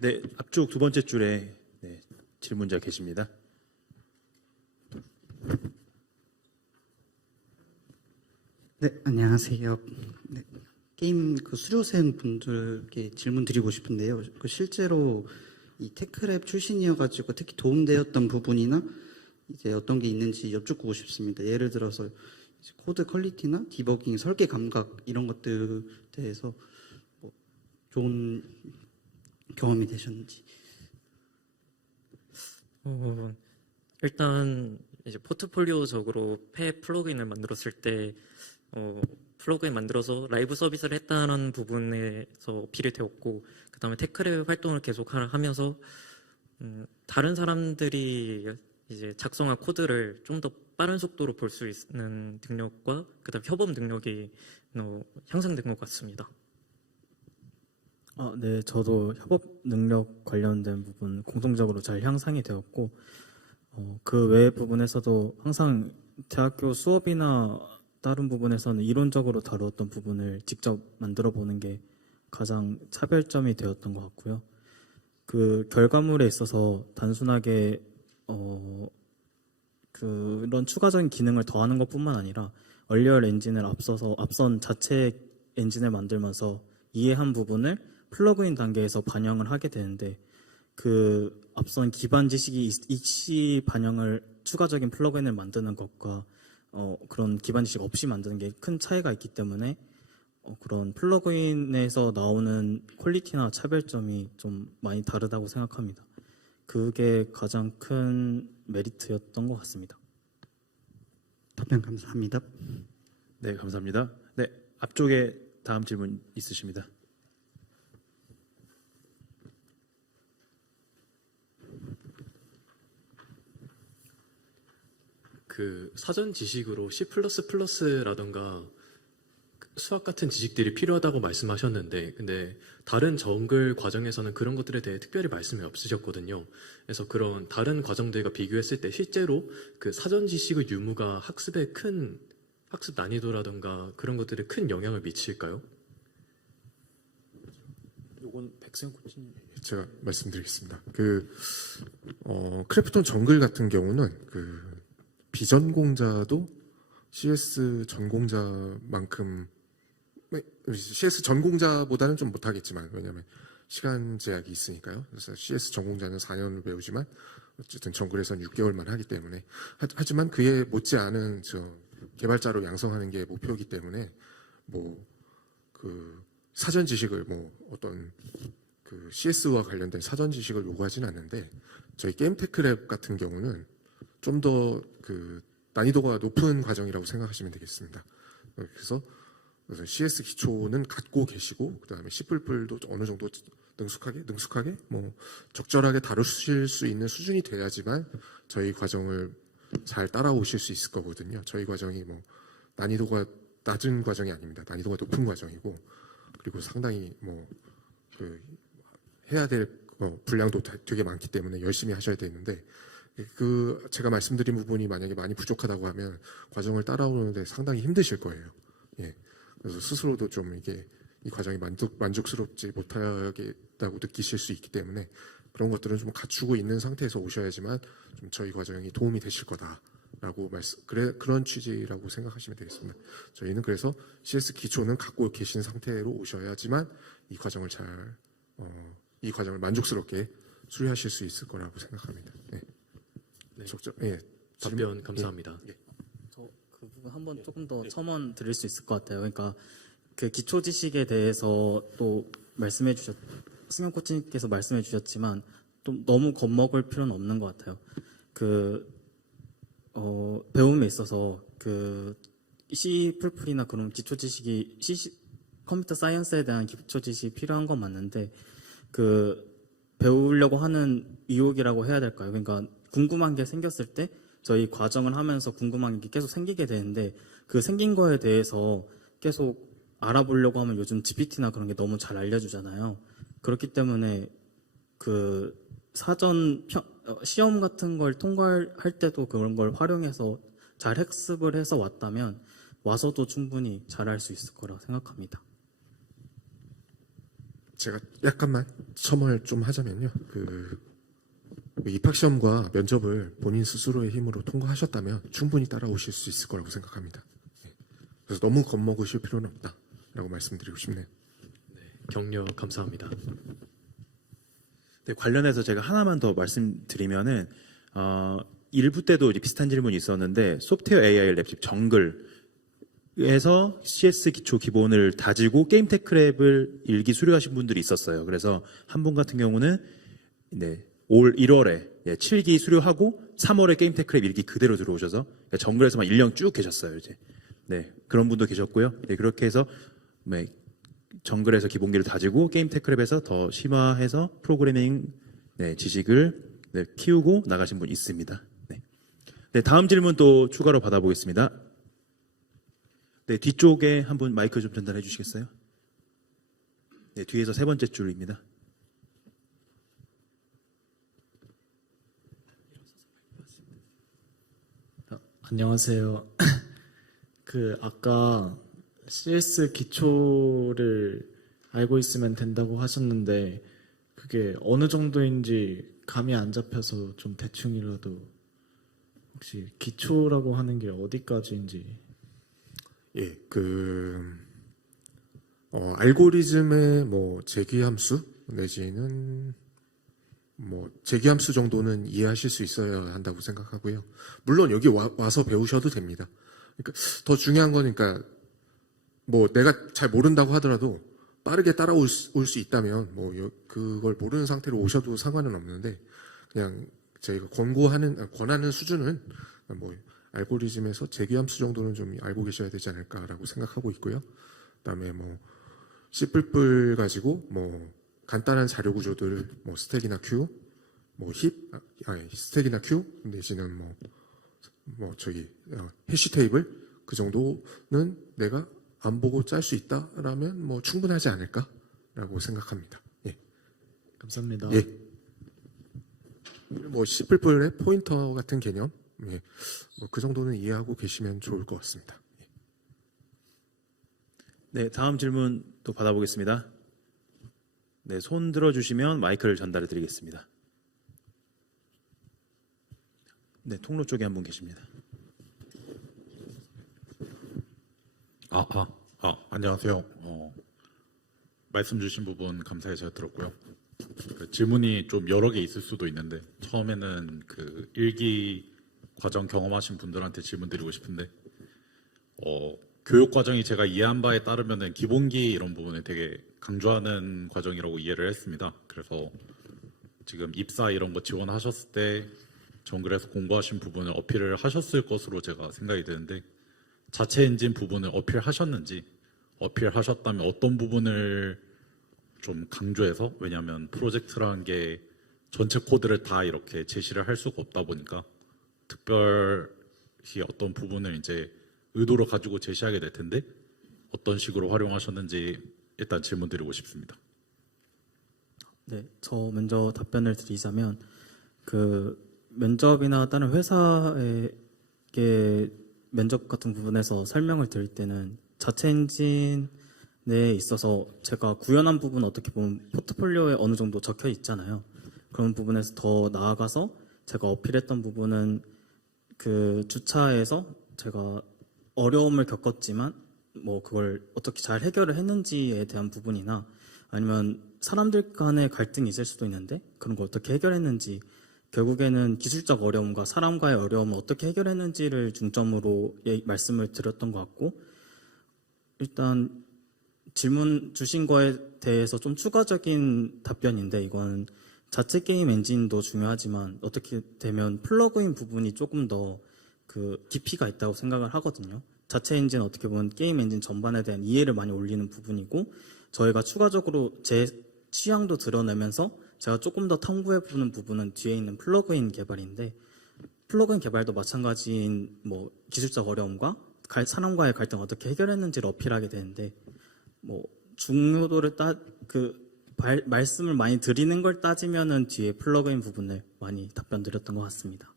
네, 앞쪽 두 번째 줄에 네, 질문자 계십니다. 네, 안녕하세요. 네, 게임 수료생 분들께 질문 드리고 싶은데요. 실제로 이 테크랩 출신이어가지고 특히 도움되었던 부분이나 이제 어떤 게 있는지 여쭙고 싶습니다. 예를 들어서 이제 코드 퀄리티나 디버깅, 설계 감각 이런 것들 대해서 뭐 좋은 경험이 되셨는지. 일단 이제 포트폴리오적으로 팹 플러그인을 만들었을 때 플러그인 만들어서 라이브 서비스를 했다는 부분에서 비례되었고, 그 다음에 테크랩 활동을 계속 하면서 다른 사람들이 이제 작성한 코드를 좀 더 빠른 속도로 볼 수 있는 능력과 그다음 협업 능력이 향상된 것 같습니다. 네, 저도 협업 능력 관련된 부분 공통적으로 잘 향상이 되었고, 그 외의 부분에서도 항상 대학교 수업이나 다른 부분에서는 이론적으로 다루었던 부분을 직접 만들어 보는 게 가장 차별점이 되었던 것 같고요. 그 결과물에 있어서 단순하게 그런 추가적인 기능을 더하는 것뿐만 아니라 얼리얼 엔진을 앞선 자체 엔진을 만들면서 이해한 부분을 플러그인 단계에서 반영을 하게 되는데 그 앞선 기반 지식이 입시 반영을 추가적인 플러그인을 만드는 것과 그런 기반 지식 없이 만드는 게 큰 차이가 있기 때문에 그런 플러그인에서 나오는 퀄리티나 차별점이 좀 많이 다르다고 생각합니다. 그게 가장 큰 메리트였던 것 같습니다. 답변 감사합니다. 네, 감사합니다. 네, 앞쪽에 다음 질문 있으십니다. 그 사전 지식으로 C++라던가 수학 같은 지식들이 필요하다고 말씀하셨는데, 근데 다른 정글 과정에서는 그런 것들에 대해 특별히 말씀이 없으셨거든요. 그래서 그런 다른 과정들과 비교했을 때 실제로 그 사전 지식의 유무가 학습에 큰 학습 난이도라던가 그런 것들에 큰 영향을 미칠까요? 요건 백승 코치님. 제가 말씀드리겠습니다. 크래프톤 정글 같은 경우는 비전공자도 CS 전공자만큼 CS 전공자보다는 좀 못하겠지만 왜냐하면 시간 제약이 있으니까요. 그래서 CS 전공자는 4년을 배우지만 어쨌든 정글에서는 6개월만 하기 때문에 하지만 그에 못지않은 개발자로 양성하는 게 목표이기 때문에 사전 지식을 어떤 CS와 관련된 사전 지식을 요구하지는 않는데 저희 게임테크랩 같은 경우는 좀 더 난이도가 높은 과정이라고 생각하시면 되겠습니다. 그래서 CS 기초는 갖고 계시고 그다음에 C++도 어느 정도 능숙하게 적절하게 다루실 수 있는 수준이 돼야지만 저희 과정을 잘 따라오실 수 있을 거거든요. 저희 과정이 난이도가 낮은 과정이 아닙니다. 난이도가 높은 과정이고 그리고 상당히 해야 될 분량도 되게 많기 때문에 열심히 하셔야 되는데 제가 말씀드린 부분이 만약에 많이 부족하다고 하면 과정을 따라오는데 상당히 힘드실 거예요. 예. 그래서 스스로도 좀 이 과정이 만족스럽지 못하겠다고 느끼실 수 있기 때문에 그런 것들은 좀 갖추고 있는 상태에서 오셔야지만 좀 저희 과정이 도움이 되실 거다라고 그런 취지라고 생각하시면 되겠습니다. 저희는 그래서 CS 기초는 갖고 계신 상태로 오셔야지만 이 과정을 만족스럽게 수료하실 수 있을 거라고 생각합니다. 네. 네. 예. 답변 감사합니다. 예. 저 그 부분 한번 조금 더 첨언 드릴 수 있을 것 같아요. 그러니까 그 기초 지식에 대해서 또 승현 코치님께서 말씀해 주셨지만 또 너무 겁먹을 필요는 없는 것 같아요. 배움에 있어서 C++이나 그런 기초 지식이 컴퓨터 사이언스에 대한 기초 지식이 필요한 건 맞는데 배우려고 하는 의욕이라고 해야 될까요? 그러니까 궁금한 게 생겼을 때 저희 과정을 하면서 궁금한 게 계속 생기게 되는데 그 생긴 거에 대해서 계속 알아보려고 하면 요즘 GPT나 그런 게 너무 잘 알려주잖아요. 그렇기 때문에 시험 같은 걸 통과할 때도 그런 걸 활용해서 잘 학습을 해서 왔다면 와서도 충분히 잘할 수 있을 거라 생각합니다. 제가 약간만 첨언을 좀 하자면요. 입학시험과 면접을 본인 스스로의 힘으로 통과하셨다면 충분히 따라오실 수 있을 거라고 생각합니다. 그래서 너무 겁먹으실 필요는 없다라고 말씀드리고 싶네요. 네, 격려 감사합니다. 네, 관련해서 제가 하나만 더 말씀드리면은 1부 때도 이제 비슷한 질문이 있었는데 소프트웨어 AI 랩집 정글에서 CS 기초 기본을 다지고 게임테크랩을 일기 수료하신 분들이 있었어요. 그래서 한 분 같은 경우는 올 1월에 7기 수료하고 3월에 게임테크랩 일기 그대로 들어오셔서 정글에서만 1년 쭉 계셨어요. 이제 그런 분도 계셨고요. 그렇게 해서 정글에서 기본기를 다지고 게임테크랩에서 더 심화해서 프로그래밍 지식을 키우고 나가신 분 있습니다. 다음 질문 또 추가로 받아보겠습니다. 뒤쪽에 한 분 마이크 좀 전달해 주시겠어요? 뒤에서 세 번째 줄입니다. 안녕하세요. 아까 CS 기초를 알고 있으면 된다고 하셨는데 그게 어느 정도인지 감이 안 잡혀서 좀 대충이라도 혹시 기초라고 하는 게 어디까지인지. 예, 알고리즘의 뭐 재귀함수 내지는 뭐 재귀함수 정도는 이해하실 수 있어야 한다고 생각하고요. 물론 여기 와서 배우셔도 됩니다. 그러니까 더 중요한 거니까 뭐 내가 잘 모른다고 하더라도 빠르게 따라올 수 있다면 뭐 그걸 모르는 상태로 오셔도 상관은 없는데 그냥 저희가 권하는 수준은 뭐 알고리즘에서 재귀함수 정도는 좀 알고 계셔야 되지 않을까라고 생각하고 있고요. 그다음에 뭐 C++ 가지고 뭐 간단한 자료 구조들 뭐 스택이나 큐, 뭐 스택이나 큐 내지는 해시 테이블 그 정도는 내가 안 보고 짤 수 있다라면 뭐 충분하지 않을까라고 생각합니다. 예. 감사합니다. 예. 뭐 C++의 포인터 같은 개념, 예. 뭐그 정도는 이해하고 계시면 좋을 것 같습니다. 예. 네, 다음 질문 또 받아보겠습니다. 네, 손 들어주시면 마이크를 전달해 드리겠습니다. 네, 통로 쪽에 한 분 계십니다. 안녕하세요. 말씀 주신 부분 감사히 잘 들었고요. 질문이 좀 여러 개 있을 수도 있는데 처음에는 그 1기 과정 경험하신 분들한테 질문 드리고 싶은데 교육 과정이 제가 이해한 바에 따르면은 기본기 이런 부분을 되게 강조하는 과정이라고 이해를 했습니다. 그래서 지금 입사 이런 거 지원하셨을 때 정글에서 공부하신 부분을 어필을 하셨을 것으로 제가 생각이 드는데 자체 엔진 부분을 어필하셨는지 어필하셨다면 어떤 부분을 좀 강조해서 왜냐하면 프로젝트라는 게 전체 코드를 다 이렇게 제시를 할 수가 없다 보니까 특별히 어떤 부분을 이제 의도로 가지고 제시하게 될 텐데 어떤 식으로 활용하셨는지 일단 질문 드리고 싶습니다. 네, 저 먼저 답변을 드리자면 그 면접이나 다른 회사에 면접 같은 부분에서 설명을 드릴 때는 자체 엔진에 있어서 제가 구현한 부분 어떻게 보면 포트폴리오에 어느 정도 적혀 있잖아요. 그런 부분에서 더 나아가서 제가 어필했던 부분은 그 주차에서 제가 어려움을 겪었지만 뭐 그걸 어떻게 잘 해결을 했는지에 대한 부분이나 아니면 사람들 간의 갈등이 있을 수도 있는데 그런 걸 어떻게 해결했는지 결국에는 기술적 어려움과 사람과의 어려움을 어떻게 해결했는지를 중점으로 말씀을 드렸던 것 같고 일단 질문 주신 거에 대해서 좀 추가적인 답변인데 이건 자체 게임 엔진도 중요하지만 어떻게 되면 플러그인 부분이 조금 더 그 깊이가 있다고 생각을 하거든요. 자체 엔진 어떻게 보면 게임 엔진 전반에 대한 이해를 많이 올리는 부분이고 저희가 추가적으로 제 취향도 드러내면서 제가 조금 더 탐구해보는 부분은 뒤에 있는 플러그인 개발인데 플러그인 개발도 마찬가지인 뭐 기술적 어려움과 사람과의 갈등 어떻게 해결했는지를 어필하게 되는데 뭐 중요도를 말씀을 많이 드리는 걸 따지면은 뒤에 플러그인 부분을 많이 답변 드렸던 것 같습니다.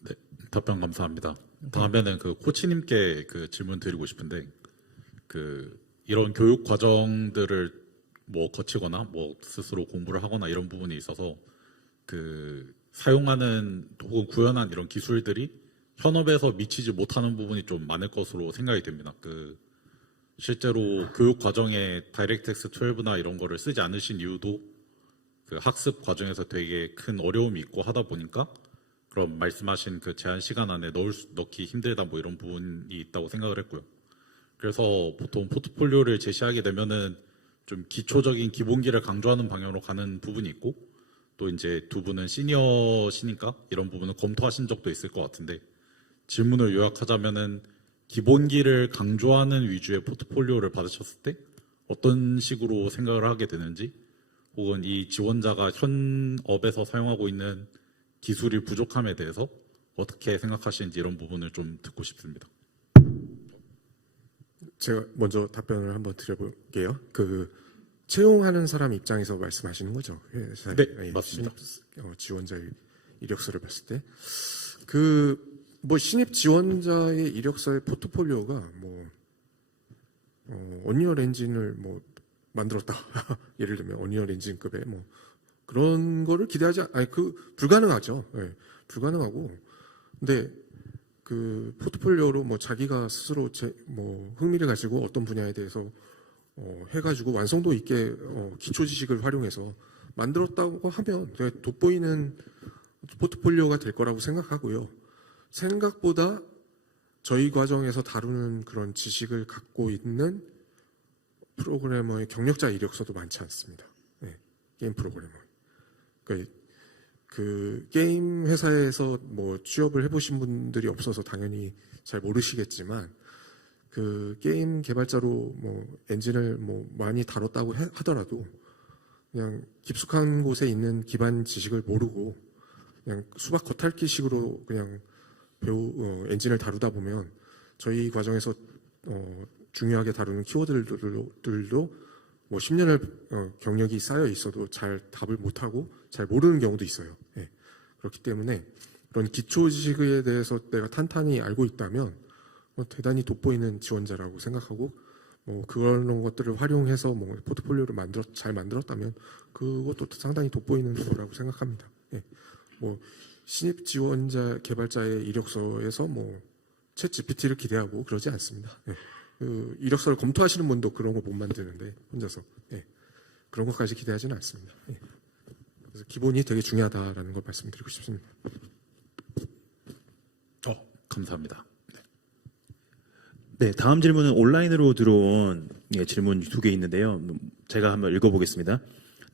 네, 답변 감사합니다. 다음에는 그 코치님께 그 질문 드리고 싶은데 그 이런 교육 과정들을 뭐 거치거나 뭐 스스로 공부를 하거나 이런 부분이 있어서 그 사용하는 혹은 구현한 이런 기술들이 현업에서 미치지 못하는 부분이 좀 많을 것으로 생각이 됩니다. 그 실제로 교육 과정에 다이렉트X 12나 이런 거를 쓰지 않으신 이유도 그 학습 과정에서 되게 큰 어려움이 있고 하다 보니까 그럼 말씀하신 그 제한 시간 안에 넣기 힘들다 뭐 이런 부분이 있다고 생각을 했고요. 그래서 보통 포트폴리오를 제시하게 되면은 좀 기초적인 기본기를 강조하는 방향으로 가는 부분이 있고 또 이제 두 분은 시니어시니까 이런 부분을 검토하신 적도 있을 것 같은데 질문을 요약하자면은 기본기를 강조하는 위주의 포트폴리오를 받으셨을 때 어떤 식으로 생각을 하게 되는지 혹은 이 지원자가 현업에서 사용하고 있는 기술이 부족함에 대해서 어떻게 생각하시는지 이런 부분을 좀 듣고 싶습니다. 제가 먼저 답변을 한번 드려볼게요. 그 채용하는 사람 입장에서 말씀하시는 거죠? 회사에, 네, 맞습니다. 지원자 이력서를 봤을 때 뭐 신입 지원자의 이력서의 포트폴리오가 뭐 언리얼 엔진을 뭐 만들었다. 예를 들면 어니언 엔진급의 뭐 그런 거를 기대하지 아니 불가능하죠. 예, 불가능하고. 근데 그 포트폴리오로 뭐 자기가 스스로 뭐 흥미를 가지고 어떤 분야에 대해서 해가지고 완성도 있게 기초 지식을 활용해서 만들었다고 하면 되게 돋보이는 포트폴리오가 될 거라고 생각하고요. 생각보다 저희 과정에서 다루는 그런 지식을 갖고 있는 프로그래머의 경력자 이력서도 많지 않습니다. 네, 게임 프로그래머. 그 게임 회사에서 뭐 취업을 해보신 분들이 없어서 당연히 잘 모르시겠지만 그 게임 개발자로 뭐 엔진을 뭐 많이 다뤘다고 하더라도 그냥 깊숙한 곳에 있는 기반 지식을 모르고 그냥 수박 겉핥기식으로 그냥 엔진을 다루다 보면 저희 과정에서 중요하게 다루는 키워드들도 뭐 10년을 경력이 쌓여 있어도 잘 답을 못하고 잘 모르는 경우도 있어요. 예. 그렇기 때문에 그런 기초 지식에 대해서 내가 탄탄히 알고 있다면 대단히 돋보이는 지원자라고 생각하고 뭐 그런 것들을 활용해서 뭐 포트폴리오를 잘 만들었다면 그것도 상당히 돋보이는 거라고 생각합니다. 예. 뭐 신입 지원자 개발자의 이력서에서 뭐 챗 GPT를 기대하고 그러지 않습니다. 예. 그 이력서를 검토하시는 분도 그런 거 못 만드는데 혼자서 그런 것까지 기대하지는 않습니다. 그래서 기본이 되게 중요하다라는 걸 말씀드리고 싶습니다. 감사합니다. 네, 다음 질문은 온라인으로 들어온 질문 2개 있는데요. 제가 한번 읽어보겠습니다.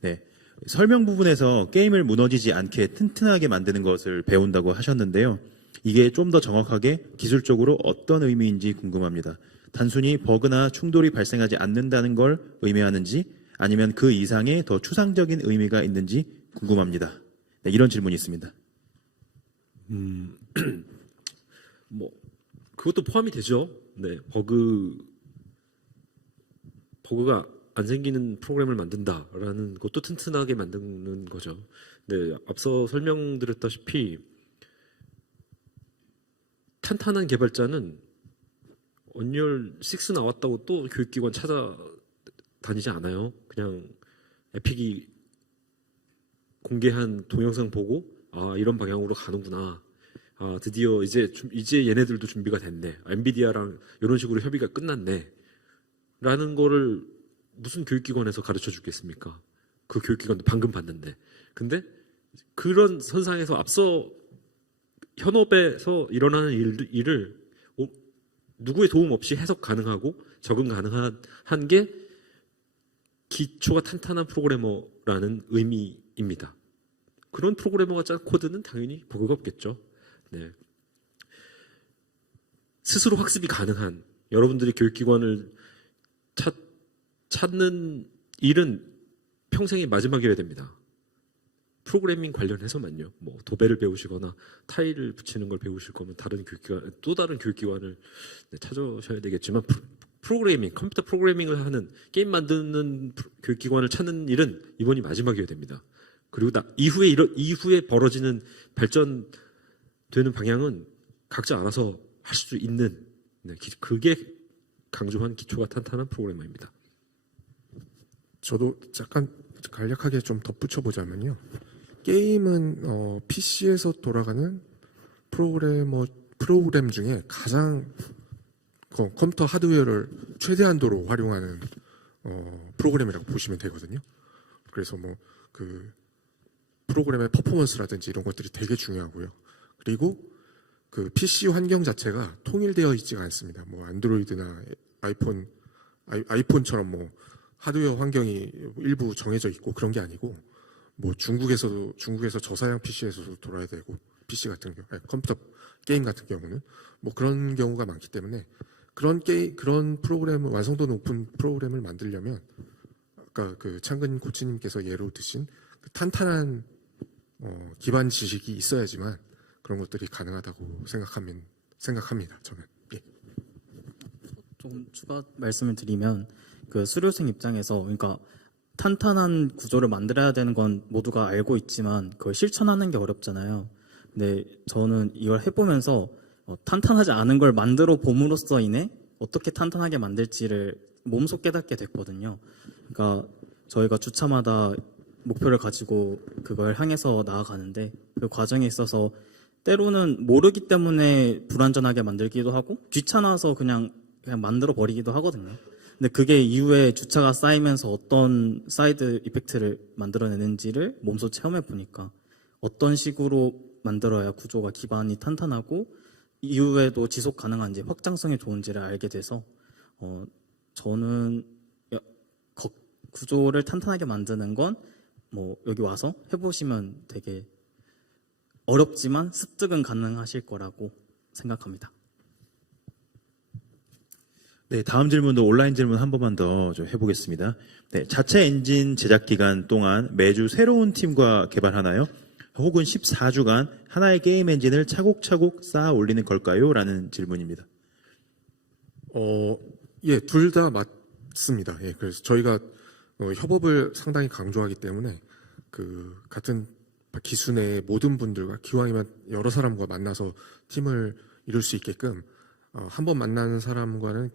네, 설명 부분에서 게임을 무너지지 않게 튼튼하게 만드는 것을 배운다고 하셨는데요. 이게 좀 더 정확하게 기술적으로 어떤 의미인지 궁금합니다. 단순히 버그나 충돌이 발생하지 않는다는 걸 의미하는지 아니면 그 이상의 더 추상적인 의미가 있는지 궁금합니다. 네, 이런 질문이 있습니다. 뭐 그것도 포함이 되죠. 네, 버그가 안 생기는 프로그램을 만든다라는 것도 튼튼하게 만드는 거죠. 네, 앞서 설명드렸다시피 탄탄한 개발자는 언리얼 6 나왔다고 또 교육기관 찾아다니지 않아요. 그냥 에픽이 공개한 동영상 보고 이런 방향으로 가는구나. 드디어 이제 얘네들도 준비가 됐네. 엔비디아랑 이런 식으로 협의가 끝났네. 라는 거를 무슨 교육기관에서 가르쳐 주겠습니까? 그 교육기관도 방금 봤는데. 근데 그런 선상에서 앞서 현업에서 일어나는 일을 누구의 도움 없이 해석 가능하고 적응 가능한 게 기초가 탄탄한 프로그래머라는 의미입니다. 그런 프로그래머가 짠 코드는 당연히 버그가 없겠죠. 네. 스스로 학습이 가능한 여러분들이 교육기관을 찾는 일은 평생의 마지막이어야 됩니다. 프로그래밍 관련해서만요. 뭐 도배를 배우시거나 타일을 붙이는 걸 배우실 거면 또 다른 교육기관을 찾으셔야 되겠지만 컴퓨터 프로그래밍을 하는 게임 만드는 교육기관을 찾는 일은 이번이 마지막이어야 됩니다. 그리고 이후에 벌어지는 발전되는 방향은 각자 알아서 할 수 있는 그게 강조한 기초가 탄탄한 프로그래머입니다. 저도 약간 간략하게 좀 덧붙여보자면요. 게임은 PC에서 돌아가는 프로그램 중에 가장 컴퓨터 하드웨어를 최대한도로 활용하는 프로그램이라고 보시면 되거든요. 그래서 뭐 그 프로그램의 퍼포먼스라든지 이런 것들이 되게 중요하고요. 그리고 그 PC 환경 자체가 통일되어 있지가 않습니다. 뭐 안드로이드나 아이폰처럼 뭐 하드웨어 환경이 일부 정해져 있고 그런 게 아니고 뭐 중국에서 저사양 PC에서도 돌아야 되고 PC 같은 경우 컴퓨터 게임 같은 경우는 뭐 그런 경우가 많기 때문에 그런 프로그램을 완성도 높은 프로그램을 만들려면 아까 그 창근 코치님께서 예로 드신 그 탄탄한 기반 지식이 있어야지만 그런 것들이 가능하다고 생각합니다. 저는. 예. 조금 추가 말씀을 드리면 그 수료생 입장에서 그러니까 탄탄한 구조를 만들어야 되는 건 모두가 알고 있지만 그걸 실천하는 게 어렵잖아요. 근데 저는 이걸 해보면서 탄탄하지 않은 걸 만들어 봄으로써 인해 어떻게 탄탄하게 만들지를 몸소 깨닫게 됐거든요. 그러니까 저희가 주차마다 목표를 가지고 그걸 향해서 나아가는데 그 과정에 있어서 때로는 모르기 때문에 불안전하게 만들기도 하고 귀찮아서 그냥 만들어 버리기도 하거든요. 근데 그게 이후에 주차가 쌓이면서 어떤 사이드 이펙트를 만들어내는지를 몸소 체험해 보니까 어떤 식으로 만들어야 구조가 기반이 탄탄하고 이후에도 지속 가능한지 확장성이 좋은지를 알게 돼서 저는 구조를 탄탄하게 만드는 건 뭐 여기 와서 해보시면 되게 어렵지만 습득은 가능하실 거라고 생각합니다. 네, 다음 질문도 온라인 질문 한 번만 더 좀 해보겠습니다. 네, 자체 엔진 제작 기간 동안 매주 새로운 팀과 개발하나요? 혹은 14주간 하나의 게임 엔진을 차곡차곡 쌓아 올리는 걸까요? 라는 질문입니다. 예, 둘 다 맞습니다. 예, 그래서 저희가 협업을 상당히 강조하기 때문에 그 같은 기수 내 모든 분들과 기왕이면 여러 사람과 만나서 팀을 이룰 수 있게끔 한 번 만나는 사람과는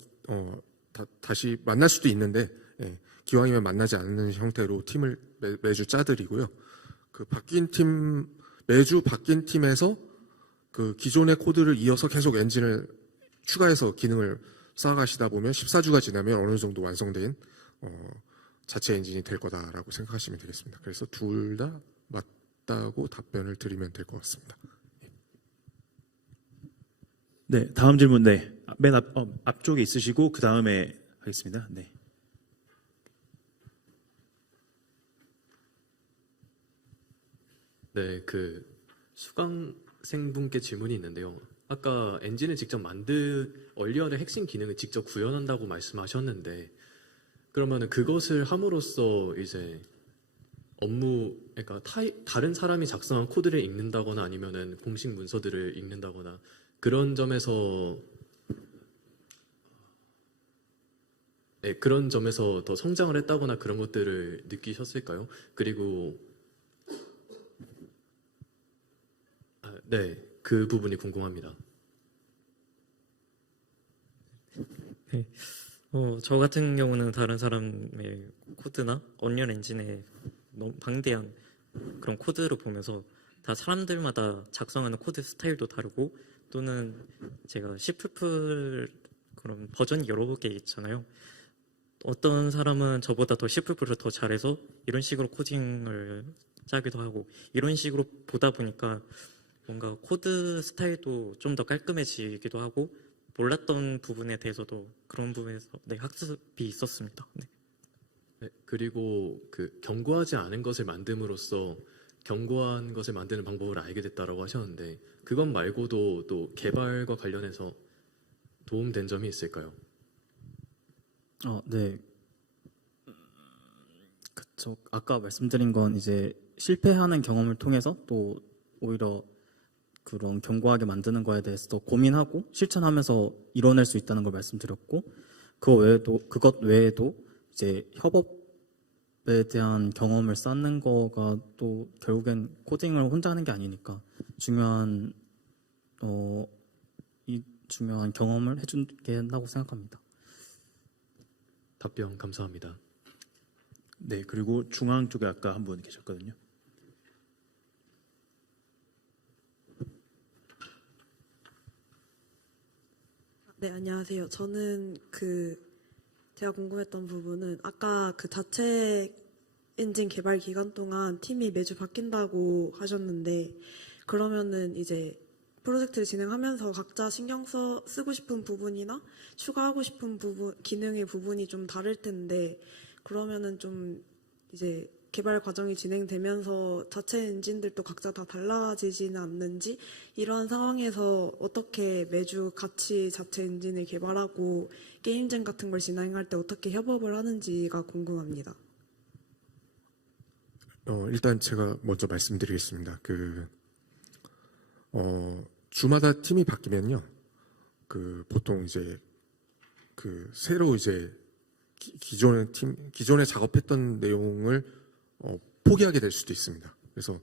다시 만날 수도 있는데 예, 기왕이면 만나지 않는 형태로 팀을 매주 짜드리고요. 그 매주 바뀐 팀에서 그 기존의 코드를 이어서 계속 엔진을 추가해서 기능을 쌓아가시다 보면 14주가 지나면 어느 정도 완성된 자체 엔진이 될 거다라고 생각하시면 되겠습니다. 그래서 둘 다 맞다고 답변을 드리면 될 것 같습니다. 네, 다음 질문. 네, 맨 앞쪽에 있으시고 그 다음에 하겠습니다. 네. 네, 그 수강생분께 질문이 있는데요. 아까 엔진을 직접 얼리언의 핵심 기능을 직접 구현한다고 말씀하셨는데 그러면은 그것을 함으로써 이제 그러니까 다른 사람이 작성한 코드를 읽는다거나 아니면은 공식 문서들을 읽는다거나 그런 점에서 더 성장을 했다거나 그런 것들을 느끼셨을까요? 그리고 네, 그 부분이 궁금합니다. 네. 저 같은 경우는 다른 사람의 코드나 언리얼 엔진의 너무 방대한 그런 코드를 보면서 다 사람들마다 작성하는 코드 스타일도 다르고 또는 제가 C++ 그런 버전이 여러 개 있잖아요. 어떤 사람은 저보다 더 C++를 더 잘해서 이런 식으로 코딩을 짜기도 하고 이런 식으로 보다 보니까 뭔가 코드 스타일도 좀 더 깔끔해지기도 하고 몰랐던 부분에 대해서도 그런 부분에서 학습이 있었습니다. 네. 네, 그리고 그 견고하지 않은 것을 만듦으로써 견고한 것을 만드는 방법을 알게 됐다라고 하셨는데 그것 말고도 또 개발과 관련해서 도움된 점이 있을까요? 네. 그쵸. 아까 말씀드린 건 이제 실패하는 경험을 통해서 또 오히려 그런 견고하게 만드는 거에 대해서 더 고민하고 실천하면서 이뤄낼 수 있다는 걸 말씀드렸고 그것 외에도 이제 협업에 대한 경험을 쌓는 거가 또 결국엔 코딩을 혼자 하는 게 아니니까 중요한 경험을 해주게 한다고 생각합니다. 답변 감사합니다. 네, 그리고 중앙 쪽에 아까 한 분 계셨거든요. 네, 안녕하세요. 저는 제가 궁금했던 부분은 아까 그 자체 엔진 개발 기간 동안 팀이 매주 바뀐다고 하셨는데 그러면은 이제 프로젝트를 진행하면서 각자 신경 쓰고 싶은 부분이나 추가하고 싶은 부분, 기능의 부분이 좀 다를 텐데 그러면은 좀 이제 개발 과정이 진행되면서 자체 엔진들도 각자 다 달라지지는 않는지 이러한 상황에서 어떻게 매주 같이 자체 엔진을 개발하고 게임젠 같은 걸 진행할 때 어떻게 협업을 하는지가 궁금합니다. 일단 제가 먼저 말씀드리겠습니다. 주마다 팀이 바뀌면요. 보통 이제 새로 이제 기존에 작업했던 내용을 포기하게 될 수도 있습니다. 그래서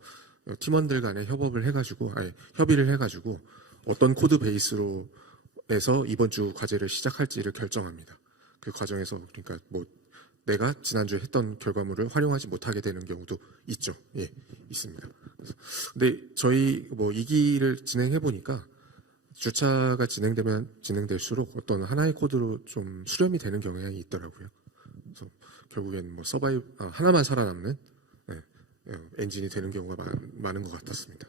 팀원들 간에 협의를 해가지고 어떤 코드 베이스로 해서 이번 주 과제를 시작할지를 결정합니다. 그 과정에서 그러니까 뭐 내가 지난주에 했던 결과물을 활용하지 못하게 되는 경우도 있죠. 예, 있습니다. 근데 저희 뭐 2기를 진행해 보니까 주차가 진행되면 진행될수록 어떤 하나의 코드로 좀 수렴이 되는 경향이 있더라고요. 그래서 결국엔 뭐 하나만 살아남는 엔진이 되는 경우가 많은 것 같았습니다.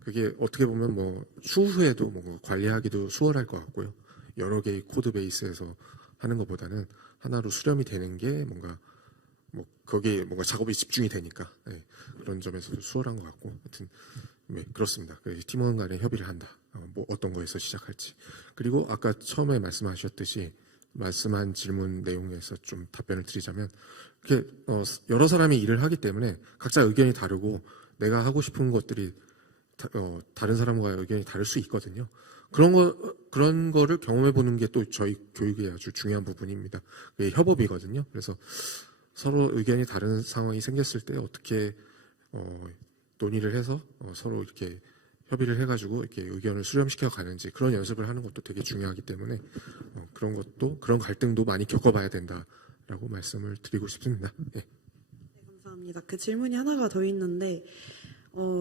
그게 어떻게 보면 뭐 추후에도 뭐 관리하기도 수월할 것 같고요. 여러 개의 코드 베이스에서 하는 것보다는 하나로 수렴이 되는 게 뭔가 뭐 거기에 뭔가 작업이 집중이 되니까 그런 점에서도 수월한 것 같고, 하여튼 그렇습니다. 팀원 간에 협의를 한다. 뭐 어떤 거에서 시작할지. 그리고 아까 처음에 말씀하셨듯이 말씀한 질문 내용에서 좀 답변을 드리자면, 이렇게 여러 사람이 일을 하기 때문에 각자 의견이 다르고 내가 하고 싶은 것들이 다른 사람과 의견이 다를 수 있거든요. 그런 거를 경험해 보는 게 또 저희 교육의 아주 중요한 부분입니다. 그게 협업이거든요. 그래서 서로 의견이 다른 상황이 생겼을 때 어떻게 논의를 해서 서로 이렇게 협의를 해가지고 이렇게 의견을 수렴시켜 가는지, 그런 연습을 하는 것도 되게 중요하기 때문에 그런 갈등도 많이 겪어봐야 된다라고 말씀을 드리고 싶습니다. 예. 네, 감사합니다. 그 질문이 하나가 더 있는데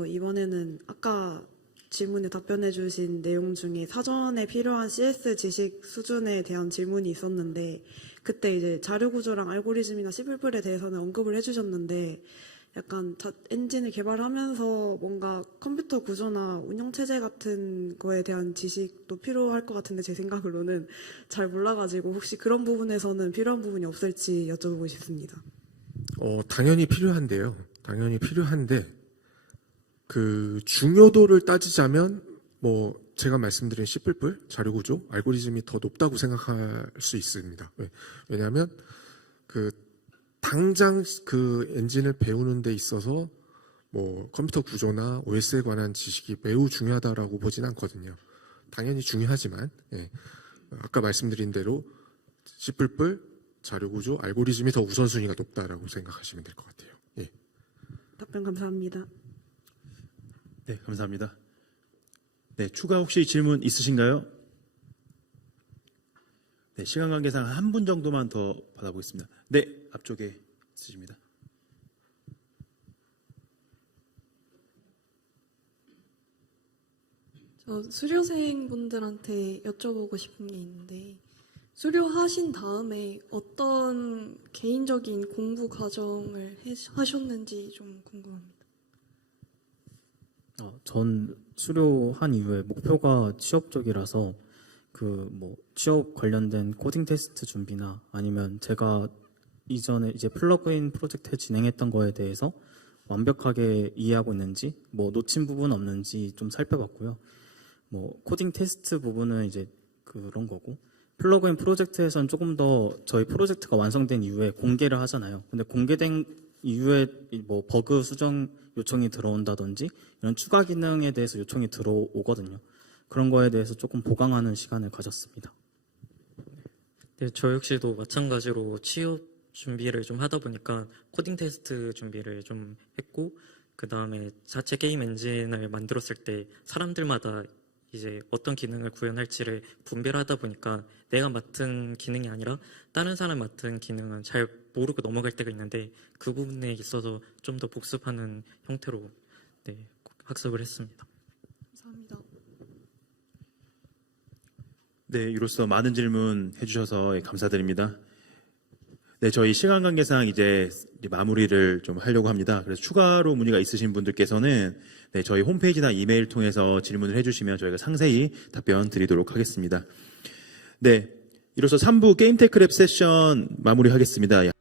이번에는 아까 질문에 답변해 주신 내용 중에 사전에 필요한 CS 지식 수준에 대한 질문이 있었는데, 그때 이제 자료 구조랑 알고리즘이나 C++에 대해서는 언급을 해주셨는데, 약간 엔진을 개발하면서 뭔가 컴퓨터 구조나 운영체제 같은 거에 대한 지식도 필요할 것 같은데 제 생각으로는 잘 몰라가지고 혹시 그런 부분에서는 필요한 부분이 없을지 여쭤보고 싶습니다. 당연히 필요한데요. 당연히 필요한데 그 중요도를 따지자면 뭐 제가 말씀드린 C++, 자료구조, 알고리즘이 더 높다고 생각할 수 있습니다. 왜냐하면 그 당장 그 엔진을 배우는 데 있어서 뭐 컴퓨터 구조나 OS에 관한 지식이 매우 중요하다라고 보진 않거든요. 당연히 중요하지만 아까 말씀드린 대로 C++, 자료구조, 알고리즘이 더 우선순위가 높다라고 생각하시면 될 것 같아요. 예. 답변 감사합니다. 네, 감사합니다. 네, 추가 혹시 질문 있으신가요? 네, 시간 관계상 한 분 정도만 더 받아보겠습니다. 네, 앞쪽에 있으십니다. 저 수료생분들한테 여쭤보고 싶은 게 있는데, 수료하신 다음에 어떤 개인적인 공부 과정을 하셨는지 좀 궁금합니다. 전 수료한 이후에 목표가 취업 쪽이라서 그 뭐 취업 관련된 코딩 테스트 준비나 아니면 제가 이전에 이제 플러그인 프로젝트 진행했던 거에 대해서 완벽하게 이해하고 있는지, 뭐 놓친 부분 없는지 좀 살펴봤고요. 뭐 코딩 테스트 부분은 이제 그런 거고, 플러그인 프로젝트에서는 조금 더 저희 프로젝트가 완성된 이후에 공개를 하잖아요. 근데 공개된 이후에 뭐 버그 수정 요청이 들어온다든지 이런 추가 기능에 대해서 요청이 들어오거든요. 그런 거에 대해서 조금 보강하는 시간을 가졌습니다. 네, 저 역시도 마찬가지로 취업 준비를 좀 하다 보니까 코딩 테스트 준비를 좀 했고, 그 다음에 자체 게임 엔진을 만들었을 때 사람들마다 이제 어떤 기능을 구현할지를 분별하다 보니까 내가 맡은 기능이 아니라 다른 사람 맡은 기능은 잘 모르고 넘어갈 때가 있는데, 그 부분에 있어서 좀 더 복습하는 형태로 학습을 했습니다. 감사합니다. 네, 이로써 많은 질문 해주셔서 감사드립니다. 네, 저희 시간 관계상 이제 마무리를 좀 하려고 합니다. 그래서 추가로 문의가 있으신 분들께서는 저희 홈페이지나 이메일 통해서 질문을 해주시면 저희가 상세히 답변 드리도록 하겠습니다. 네, 이로써 3부 게임테크 랩 세션 마무리하겠습니다.